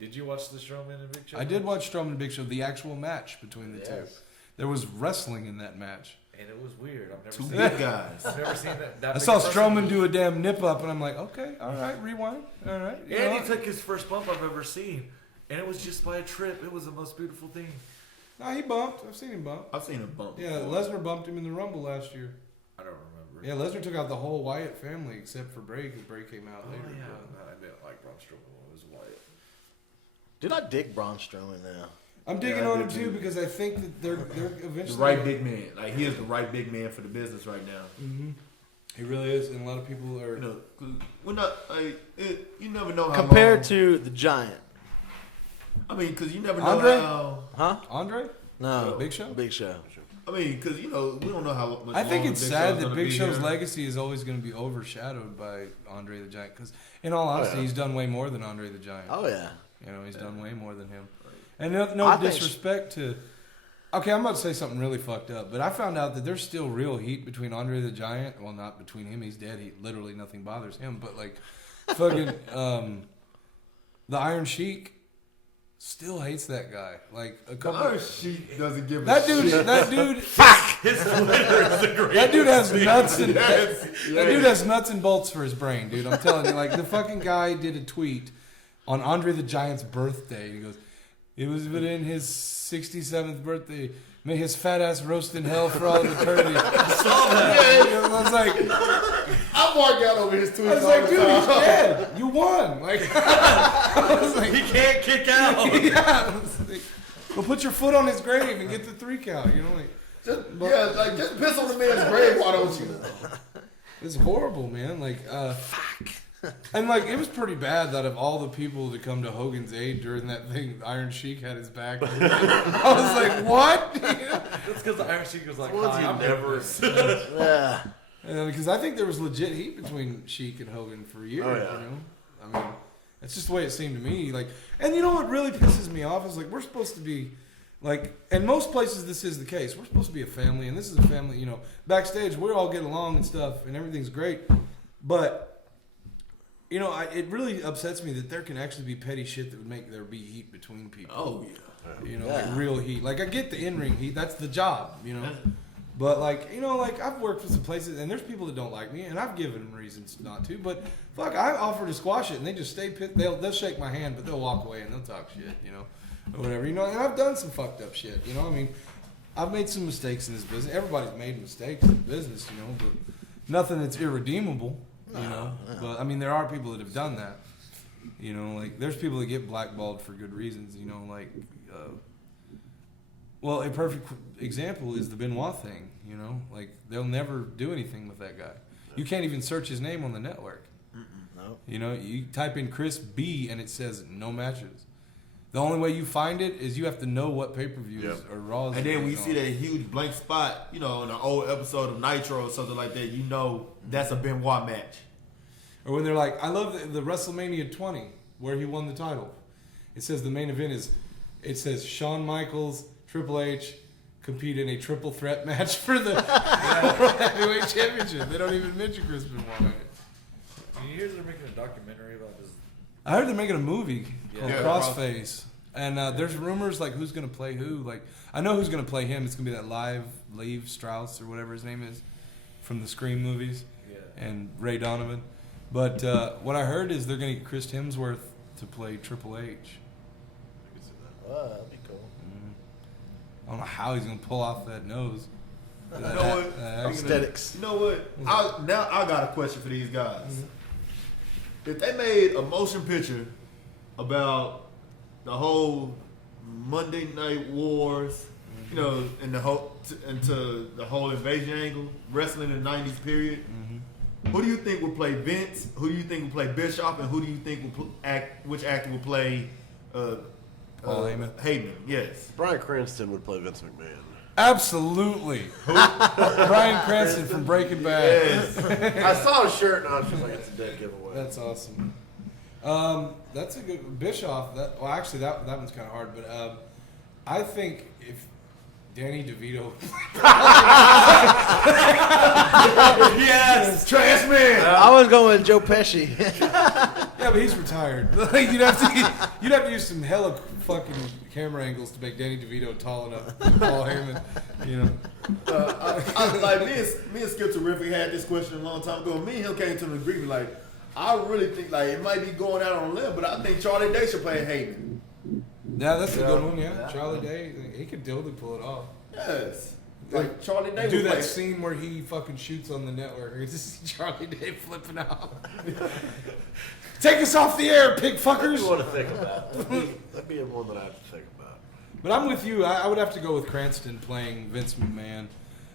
Did you watch the Strowman and Big Show? I did watch Strowman and Big Show, the actual match between the two. Yes. There was wrestling in that match. and it was weird. I've never Two seen big that. guys. I've never seen that. I saw Strowman do a damn nip up, and I'm like, okay, all right, rewind, all right. you And know. he took his first bump I've ever seen, and it was just by a trip. It was the most beautiful thing. Nah, he bumped. I've seen him bump. I've seen a bump. Yeah, before. Lesnar bumped him in the Rumble last year. I don't remember. Yeah, Lesnar took out the whole Wyatt family except for Bray, because Bray came out Oh, later. yeah. but- I didn't like Braun Strowman when it was Wyatt. Dude, I dig Braun Strowman now. I'm digging Yeah, I on do him too too. because I think that they're eventually The right big man. Like he is the right big man for the business right now. Mm-hmm. He really is, and a lot of people are. You know, 'cause we're not. You never know how Compared long, to the Giant. I mean, because you never know Andre? how. Huh? Andre? No. Big Show? Big Show. I mean, because we don't know how much. I think longer it's Big sad Show's that gonna Big be Show's here. legacy is always going to be overshadowed by Andre the Giant. Because, in all honesty, yeah. he's done way more than Andre the Giant. Oh, yeah. He's done way more than him. And no I think- disrespect to. Okay, I'm about to say something really fucked up, but I found out that there's still real heat between Andre the Giant. Well, not between him; he's dead. Literally nothing bothers him. But like, fucking, the Iron Sheik still hates that guy. Like a couple. Our sheet doesn't give That a dude. shit. That dude. His Twitter is the greatest. That dude has nuts and Yes, that dude has nuts and bolts for his brain, dude. I'm telling you, like the fucking guy did a tweet on Andre the Giant's birthday. He goes, "It was within his 67th birthday. May his fat ass roast in hell for all of eternity." I saw that. I was like, I mark out over his tweets. I was all like, the dude, he's time. dead. You won. Like, I was like, He can't kick out. yeah. I was like, well, put your foot on his grave and get the 3 count. You know, like. Just piss on the man's grave, why don't you? It's horrible, man. Like, fuck. And like, it was pretty bad that of all the people to come to Hogan's aid during that thing, Iron Sheik had his back. I was like, what? That's because the Iron Sheik was like, Ones "Hi, you I'm never Yeah. Because I think there was legit heat between Sheik and Hogan for years. Oh, yeah. You know, I mean, it's just the way it seemed to me. Like, and you know what really pisses me off is like we're supposed to be. Like, in most places, this is the case. We're supposed to be a family, and this is a family, you know. Backstage, we all get along and stuff, and everything's great. But, you know, it really upsets me that there can actually be petty shit that would make there be heat between people. Oh, yeah. You know, Yeah. like real heat. Like, I get the in-ring heat. That's the job, you know. But, like, you know, like, I've worked for some places, and there's people that don't like me, and I've given them reasons not to. But, fuck, I offer to squash it, and they just stay pissed. They'll shake my hand, but they'll walk away, and they'll talk shit, you know. Or whatever, you know, and I've done some fucked up shit, you know. I mean, I've made some mistakes in this business. Everybody's made mistakes in business, you know, but nothing that's irredeemable, you know. But I mean, there are people that have done that, you know. Like, there's people that get blackballed for good reasons, you know. Like, well, a perfect example is the Benoit thing, you know. Like, they'll never do anything with that guy. You can't even search his name on the network. No. You know, you type in Chris B and it says no matches. The only way you find it is you have to know what pay-per-views or Raws. And then when you he's see on. that huge blank spot, you know, in an old episode of Nitro or something like that, you know that's a Benoit match. Or when they're like, I love the WrestleMania 20 where he won the title. It says the main event is, it says Shawn Michaels, Triple H compete in a triple threat match for the heavyweight championship. They don't even mention Chris Benoit in it. You hear they're making a documentary about this. I heard they're making a movie called Yeah. Crossface. And there's rumors like who's going to play who. Like, I know who's going to play him. It's going to be that Lev Strauss or whatever his name is from the Scream movies. Yeah. And Ray Donovan. But what I heard is they're going to get Chris Hemsworth to play Triple H. Oh, that'd be cool. I don't know how he's going to pull off that nose. You know what? Aesthetics. You know what? I got a question for these guys. If they made a motion picture about the whole Monday Night Wars, you know, and the whole into the whole invasion angle, wrestling in the '90s period, who do you think would play Vince? Who do you think would play Bischoff? And who do you think will which actor will play Paul Heyman? Heyman, yes. Bryan Cranston would play Vince McMahon. Absolutely. Brian Cranston from Breaking Bad. Yes. I saw his shirt and I was just like, it's a dead giveaway. That's awesome. That's a good Bischoff. That one's kind of hard, but I think if Danny DeVito, Yes! Trash man. I was going with Joe Pesci. yeah, but he's retired. Like, you'd have to use some hella fucking camera angles to make Danny DeVito tall enough for Paul Heyman. You know, Like me and Skip Terrific had this question a long time ago. Me and him came to an agreement. Like, I really think like it might be going out on a limb, but I think Charlie Day should play Heyman. yeah, that's a good one. Yeah, Charlie Day, he could totally pull it off. Yes, like Charlie Day Do would that play. scene where he fucking shoots on the network. You just see Charlie Day flipping out. Take us off the air, pig You fuckers. want to think about that'd be one that I have to think about. But I'm with you. I would have to go with Cranston playing Vince McMahon.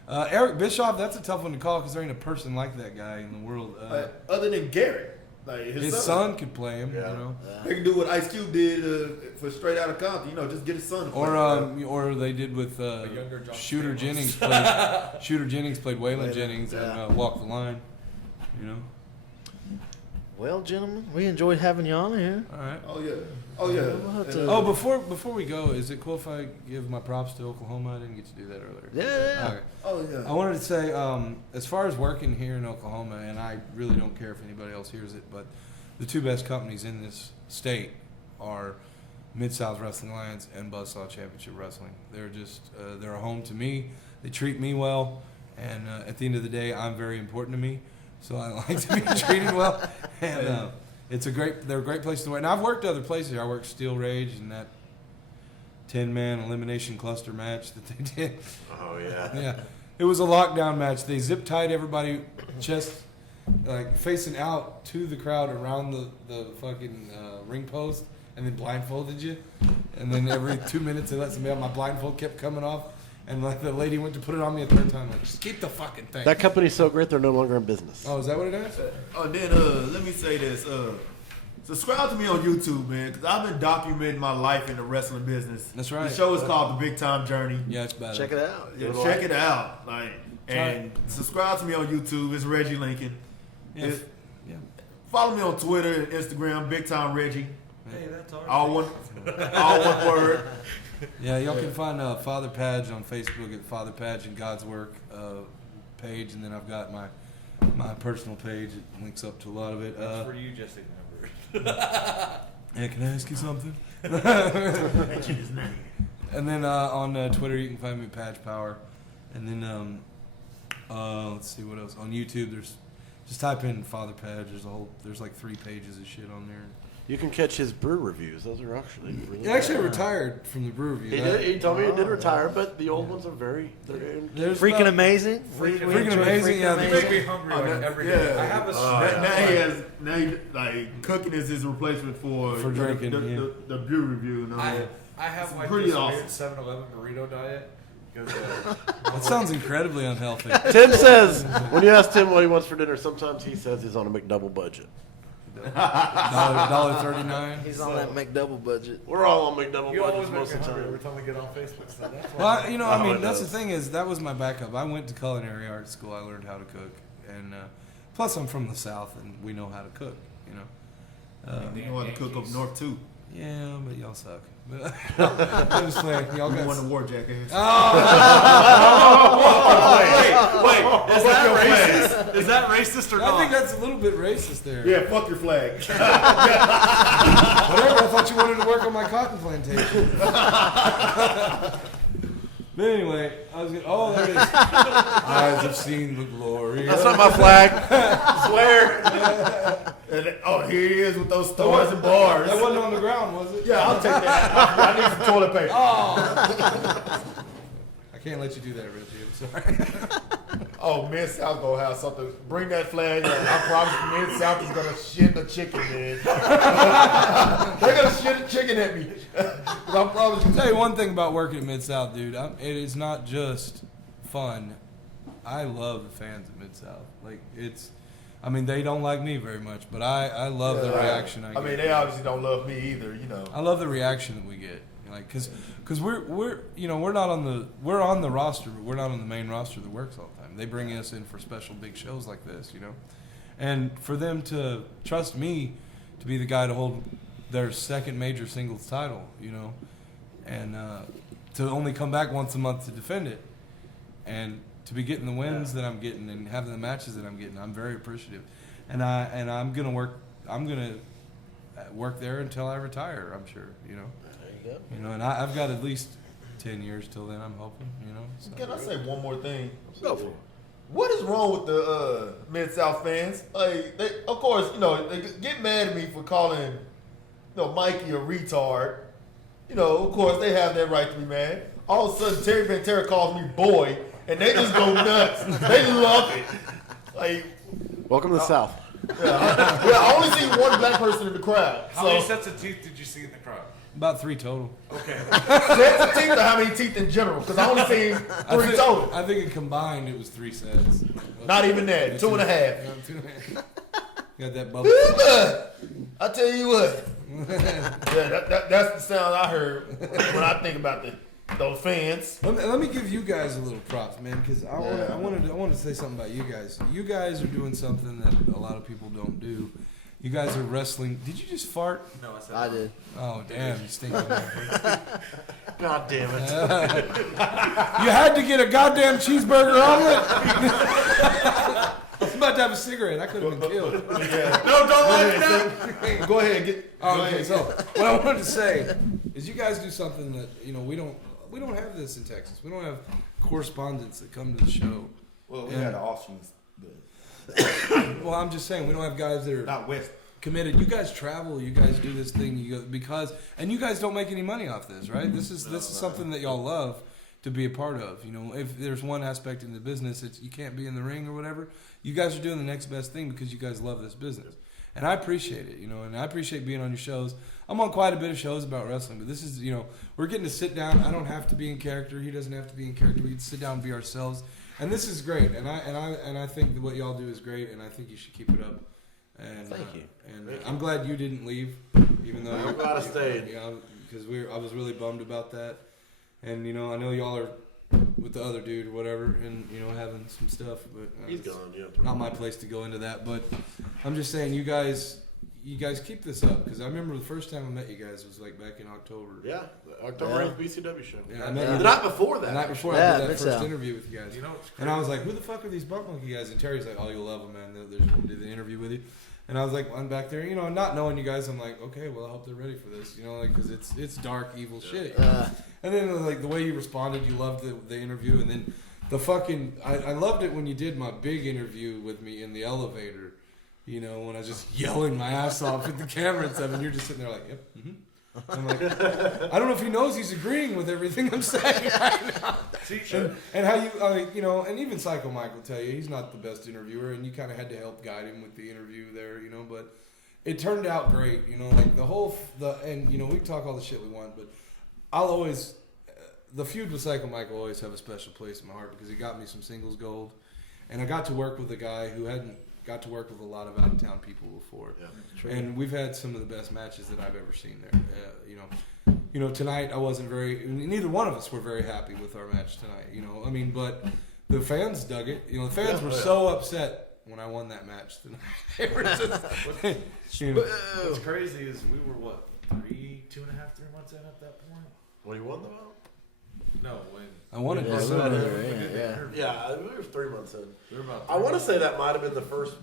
Eric Bischoff, that's a tough one to call because there ain't a person like that guy in the world. Other than Garrett, like His son could play him, Yeah. you know. They can do what Ice Cube did for Straight Outta Compton. You know, just get his son. To play. Or they did with younger John Shooter Stamos. Jennings. Shooter Jennings played Waylon Jennings and Walk the Line. You know. Well, gentlemen, we enjoyed having you on here. All right. Oh yeah. Oh yeah. We'll have to- Oh, before we go, is it cool if I give my props to Oklahoma? I didn't get to do that earlier. Yeah. Okay. Oh yeah. I wanted to say, as far as working here in Oklahoma, and I really don't care if anybody else hears it, but the two best companies in this state are Mid-South Wrestling Alliance and Buzzsaw Championship Wrestling. They're just, they're a home to me. They treat me well, and at the end of the day, I'm very important to me, so I like to be treated well. And they're a great place to work. And I've worked other places. I worked Steel Rage in that 10-man elimination cluster match that they did. Oh yeah. Yeah. It was a lockdown match. They zip tied everybody chest, like facing out to the crowd around the fucking ring post, and then blindfolded you. And then every 2 minutes they let somebody out. My blindfold kept coming off, and like the lady went to put it on me a third time. Like, just keep the fucking thing. That company's so great they're no longer in business. Oh, is that what it is? Then let me say this. Subscribe to me on YouTube, man, because I've been documenting my life in the wrestling business. That's right. The show is called The Big Time Journey. Yeah, it's bad. Check it out. Yeah, check it out. And subscribe to me on YouTube. It's Reggie Lincoln. Yeah. Yeah. Follow me on Twitter and Instagram, Big Time Reggie. Hey, that's All one word. Yeah, y'all can find Father Padge on Facebook at Father Padge and God's Work page, and then I've got my personal page. It links up to a lot of it. That's for you, just ignore. Yeah, can I ask you something? Mention his name. And then on Twitter, you can find me Padge Power. And then let's see what else on YouTube. There's just type in Father Padge. There's like 3 pages of shit on there. You can catch his brew reviews. Those are actually really He actually retired from the brew review. He told me he did retire, but the old ones are There's Freaking about- amazing. Freaking amazing. Yeah, You make me hungry every day. I have a Now he like cooking is his replacement for drinking, the beer review. And all that. I have like pretty this awesome. weird 7-Eleven burrito diet. that sounds incredibly unhealthy. Tim says, when you ask Tim what he wants for dinner, sometimes he says he's on a McDouble budget. $1.39. He's on that McDouble budget. We're all on McDouble You always budgets make most me of the hungry time. every time we get on Facebook. So that's why. Well, I mean, it that's the does. thing is that was my backup. I went to culinary arts school. I learned how to cook, and plus I'm from the South, and we know how to cook. You know. You know how to cook up north too. Yeah, but y'all suck. I'm just playing. Y'all You got. won the war, jackass. Wait, is that racist? Is that racist or I not? think that's a little bit racist there. Yeah, fuck your flag. Whatever. I thought you wanted to work on my cotton plantation. But anyway, I was gonna. Oh, there it is. Eyes have seen the glory. That's not my flag. I swear. And, here he is with those stars and bars. That wasn't on the ground, was it? Yeah, I'll take that. I need some toilet paper. I can't let you do that, Reggie. I'm sorry. Oh, Mid-South gonna have something. Bring that flag. I promise Mid-South is gonna shit the chicken, man. They're gonna shit the chicken at me. I promise you. I'll tell you one thing about working at Mid-South, dude. It is not just fun. I love the fans at Mid-South. Like, I mean, they don't like me very much, but I love the reaction I get. I mean, they obviously don't love me either, you know. I love the reaction that we get. Like, cause we're you know, we're on the roster, but we're not on the main roster that works all the time. They bring us in for special big shows like this, you know, and for them to trust me to be the guy to hold their second major singles title, you know, and to only come back once a month to defend it, and to be getting the wins that I'm getting and having the matches that I'm getting, I'm very appreciative, and I'm gonna work there until I retire. I'm sure, you know. There you go. You know, and I've got at least 10 years till then. I'm hoping, you know. So. Can I say one more thing? Go for it. What is wrong with the Mid-South fans? Like, they, of course, you know, they get mad at me for calling, you know, Mikey a retard. You know, of course, they have that right to be mad. All of a sudden, Terry Pantera calls me boy, and they just go nuts. They love it. Like, Welcome to the South. I only see one black person in the crowd. How many sets of teeth did you see in the crowd? About 3 total. Okay. Sets of teeth or how many teeth in general? Because I only seen 3 total. I think it combined it was 3 sets. Not even that. 2.5. Yeah, 2.5. Got that bubble. I tell you what. Yeah, that's the sound I heard when I think about those fans. Let me give you guys a little props, man, because I wanted to say something about you guys. You guys are doing something that a lot of people don't do. You guys are wrestling. Did you just fart? No, I said I did. Oh, damn, you stink. You God damn it. had to get a goddamn cheeseburger omelet? I was about to have a cigarette. I could have been killed. No, don't let it down. Go ahead. Okay, so what I wanted to say is you guys do something that, you know, we don't have this in Texas. We don't have correspondents that come to the show. Well, we had offshoots. Well, I'm just saying we don't have guys that are Not West. committed. You guys travel. You guys do this thing. You go and you guys don't make any money off this, right? This is something that y'all love. to be a part of. You know, if there's one aspect in the business, it's you can't be in the ring or whatever. You guys are doing the next best thing because you guys love this business. And I appreciate it, you know, and I appreciate being on your shows. I'm on quite a bit of shows about wrestling, but this is, you know, we're getting to sit down. I don't have to be in character. He doesn't have to be in character. We can sit down and be ourselves. And this is great. And I think that what y'all do is great, and I think you should keep it up. And Thank you. And I'm glad you didn't leave, even though I'm glad I stayed. You know, because I was really bummed about that. And you know, I know y'all are with the other dude or whatever, and you know, having some stuff, but He's it's gone. Yeah. not my place to go into that. But I'm just saying, you guys keep this up, because I remember the first time I met you guys was like back in October. Yeah. The October 8th BCW show. Yeah, I met you The night before that. the night before Yeah, I did that it's, first interview with you guys. You know what's And I was like, who the fuck are these Bump Monkey guys? And Terry's like, oh, you'll love them, man. They're going to do the interview with you. And I was like, I'm back there, you know, not knowing you guys. I'm like, okay, well, I hope they're ready for this, you know, like, because it's dark, evil shit. You know? And then, like, the way you responded, you loved the interview. And then the fucking, I loved it when you did my big interview with me in the elevator, you know, when I was just yelling my ass off at the camera and stuff. And you're just sitting there like, yep, mm-hmm. I'm like, I don't know if he knows he's agreeing with everything I'm saying right now. And how you know, and even Psycho Mike will tell you he's not the best interviewer, and you kind of had to help guide him with the interview there, you know. But it turned out great, you know. Like and you know, we talk all the shit we want, but I'll always the feud with Psycho Mike will always have a special place in my heart because he got me some singles gold, and I got to work with a guy who hadn't got to work with a lot of out of town people before. Yeah, and we've had some of the best matches that I've ever seen there. You know, tonight I wasn't neither one of us were very happy with our match tonight. You know, I mean, but the fans dug it. You know, the fans were so upset when I won that match tonight. They were just, you know, What's crazy is we were 2.5, 3 months in at that point. When you won the belt? No, when I wanted Yeah, to we say were that. there, yeah. Yeah, we were 3 months in. we were about. I want to say that might have been the first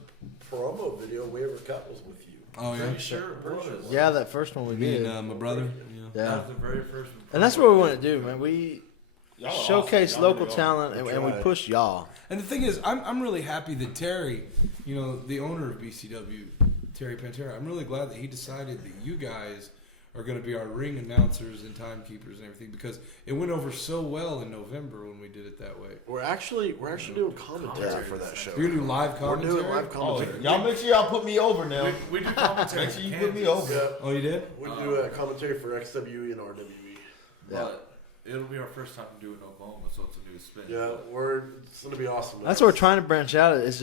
promo video we ever cut was with you. Oh yeah, Pretty sure it was. Yeah, that first one we me did. and my brother. Yeah. That Yeah. was the very first. And that's what we want to do, man. We Y'all are showcase awesome. Y'all local really are. talent, and we push y'all. And the thing is, I'm really happy that Terry, you know, the owner of BCW, Terry Pantera, I'm really glad that he decided that you guys are going to be our ring announcers and timekeepers and everything, because it went over so well in November when we did it that way. We're actually doing commentary for that show. You're going to do live We're commentary? doing live Oh, commentary. y'all make sure y'all put me over now. We do commentary. Make sure you in put me Kansas, over. Yeah, Oh, you did? we do a commentary for XWE and RWE. But it'll be our first time to do it in Oklahoma, so it's a new spin. Yeah, it's gonna be awesome. That's what we're trying to branch out is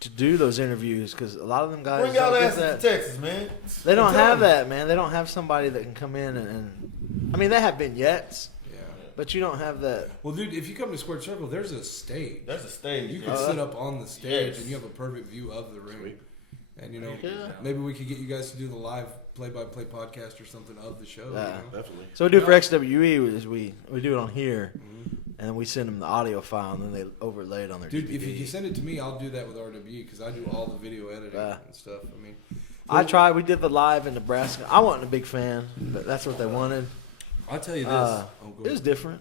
to do those interviews, because a lot of them guys Bring y'all don't get asses that. to Texas, man. They don't I'm telling have you. that, man. They don't have somebody that can come in and I mean, they have vignettes, Yeah. but you don't have that. Well, dude, if you come to Squared Circle, there's a stage. That's a stage. You yeah. can sit up on the stage Yes. and you have a perfect view of the ring. Sweet. And, you know, Yeah. maybe we could get you guys to do the live play-by-play podcast or something of the show. Yeah. You know? Definitely. So we do for XWE is we do it on here, and then we send them the audio file, and then they overlay it on their Dude, DVD. if you send it to me, I'll do that with RWE because I do all the video editing Yeah. and stuff. I mean, I tried. We did the live in Nebraska. I wasn't a big fan, but that's what they wanted. I'll tell you this. Uh, go It was ahead. different.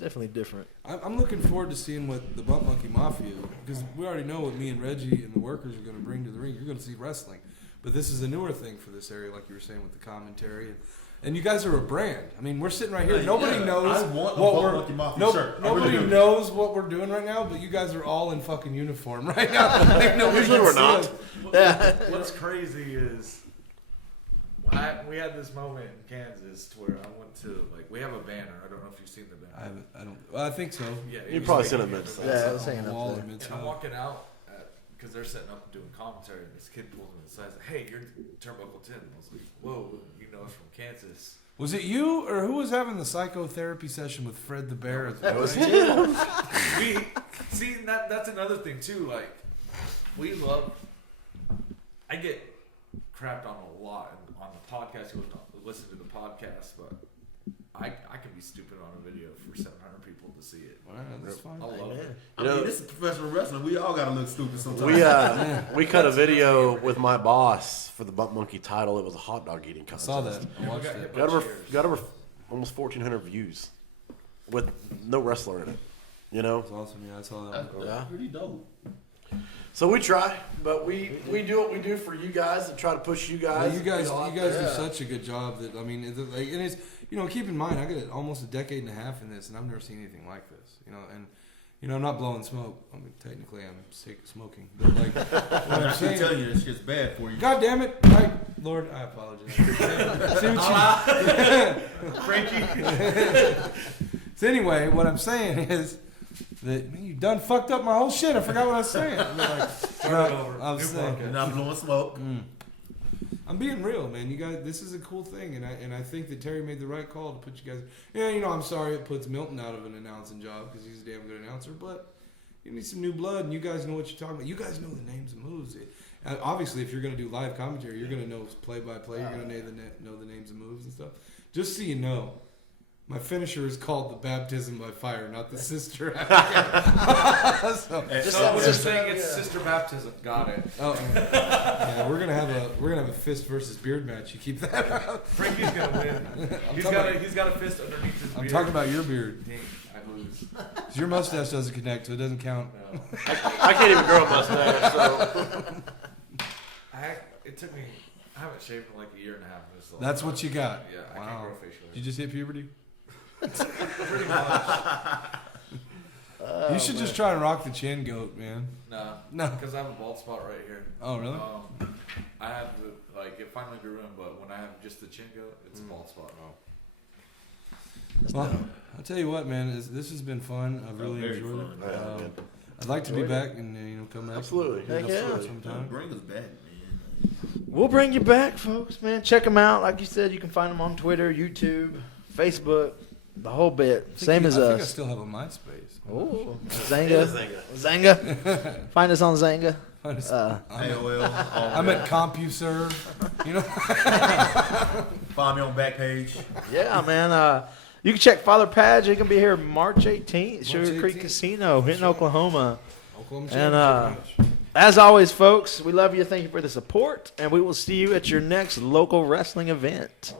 Definitely different. I'm looking forward to seeing what the Bump Monkey Mafia, because we already know what me and Reggie and the workers are going to bring to the ring. You're going to see wrestling. But this is a newer thing for this area, like you were saying with the commentary. And you guys are a brand. I mean, we're sitting right here. Hey, Nobody yeah, knows I want a what Bump we're. Monkey Mafia shirt. I really Nobody do. knows what we're doing right now, but you guys are all in fucking uniform right now. Like, nobody Usually can we're see not. us. Yeah. What's crazy is we had this moment in Kansas to where I went to, like, we have a banner. I don't know if you've seen the banner. I don't. Well, I think so. Yeah, You've was probably like- seen it mid-size. Yeah, I was hanging On the up wall there. in And Mid-South. I'm walking out because they're setting up and doing commentary, and this kid pulls me aside and says, "Hey, you're Turnbuckle 10." I was like, "Whoa, you know us from Kansas." Was it you or who was having the psychotherapy session with Fred the Bear? At the That was time? We see that's another thing too. Like, we love. I get crapped on a lot on the podcast. You listen to the podcast, but I can be stupid on a video for 700 people to see it. Wow, that's fine. I love it. I mean, this is professional wrestling. We all gotta look stupid sometimes. We cut a video with my boss for the Bump Monkey title. It was a hot dog eating I contest. saw that. I Yeah, we watched got it. hit by Got over cheers. got over almost 1,400 views with no wrestler in it. You know. That's awesome. Yeah, I saw that. one. Yeah. Pretty dope. So we try, but we do what we do for you guys and try to push you Yeah, guys. you guys know, out do there. such a good job that I mean, like, and keep in mind, I got almost a decade and a half in this, and I've never seen anything like this. I'm not blowing smoke. I mean, technically, I'm sick of smoking. But like, what I'm I saying, keep telling you, this shit's bad for you. God damn it, Lord, I apologize. Frankie. So anyway, what I'm saying is that man, you done fucked up my whole shit. I forgot what I was saying. I was saying, You're not blowing smoke. I'm being real, man. You guys, this is a cool thing, and I think that Terry made the right call to put you guys. Yeah, I'm sorry it puts Milton out of an announcing job because he's a damn good announcer, but you need some new blood, and you guys know what you're talking about. You guys know the names and moves. Obviously, if you're going to do live commentary, you're going to know play by play. You're going to know the names and moves and stuff. Just so you know. My finisher is called the baptism by fire, not the sister. So we're just saying it's sister baptism. Got it. Oh, yeah, we're gonna have a fist versus beard match. You keep that out. Frankie's gonna win. He's got a fist underneath his beard. I'm talking about your beard. Dang, I lose. Your mustache doesn't connect, so it doesn't count. No. I can't even grow a mustache, so. It took me. I haven't shaved in like a year and a half. That's what you got. Yeah, I wow. can't grow facial hair. Did you just hit puberty? Pretty much. You should just try and rock the chin goat, man. No, because I have a bald spot right here. Oh, really? I have it finally grew in, but when I have just the chin goat, it's a bald spot. Well, I'll tell you what, man. This has been fun. I've really Very enjoyed fun. it. Yeah, man. I'd like to be back and come back. Absolutely. Heck yeah. Sometime. Bring us back, man. We'll bring you back, folks, man. Check them out. Like you said, you can find them on Twitter, YouTube, Facebook, the whole bit. Same as I think I us. still have a MySpace. Oh, Yeah, Zanga. Zanga. Zanga. Find us on Zanga. I'm AOL. at CompuServe. Find me on Backpage. Yeah, man. You can check Father Padge. He can be here March 18th, Sugar Creek 18th. Casino in Oklahoma. Oklahoma And Championship match. as always, folks, we love you. Thank you for the support, and we will see you at your next local wrestling event.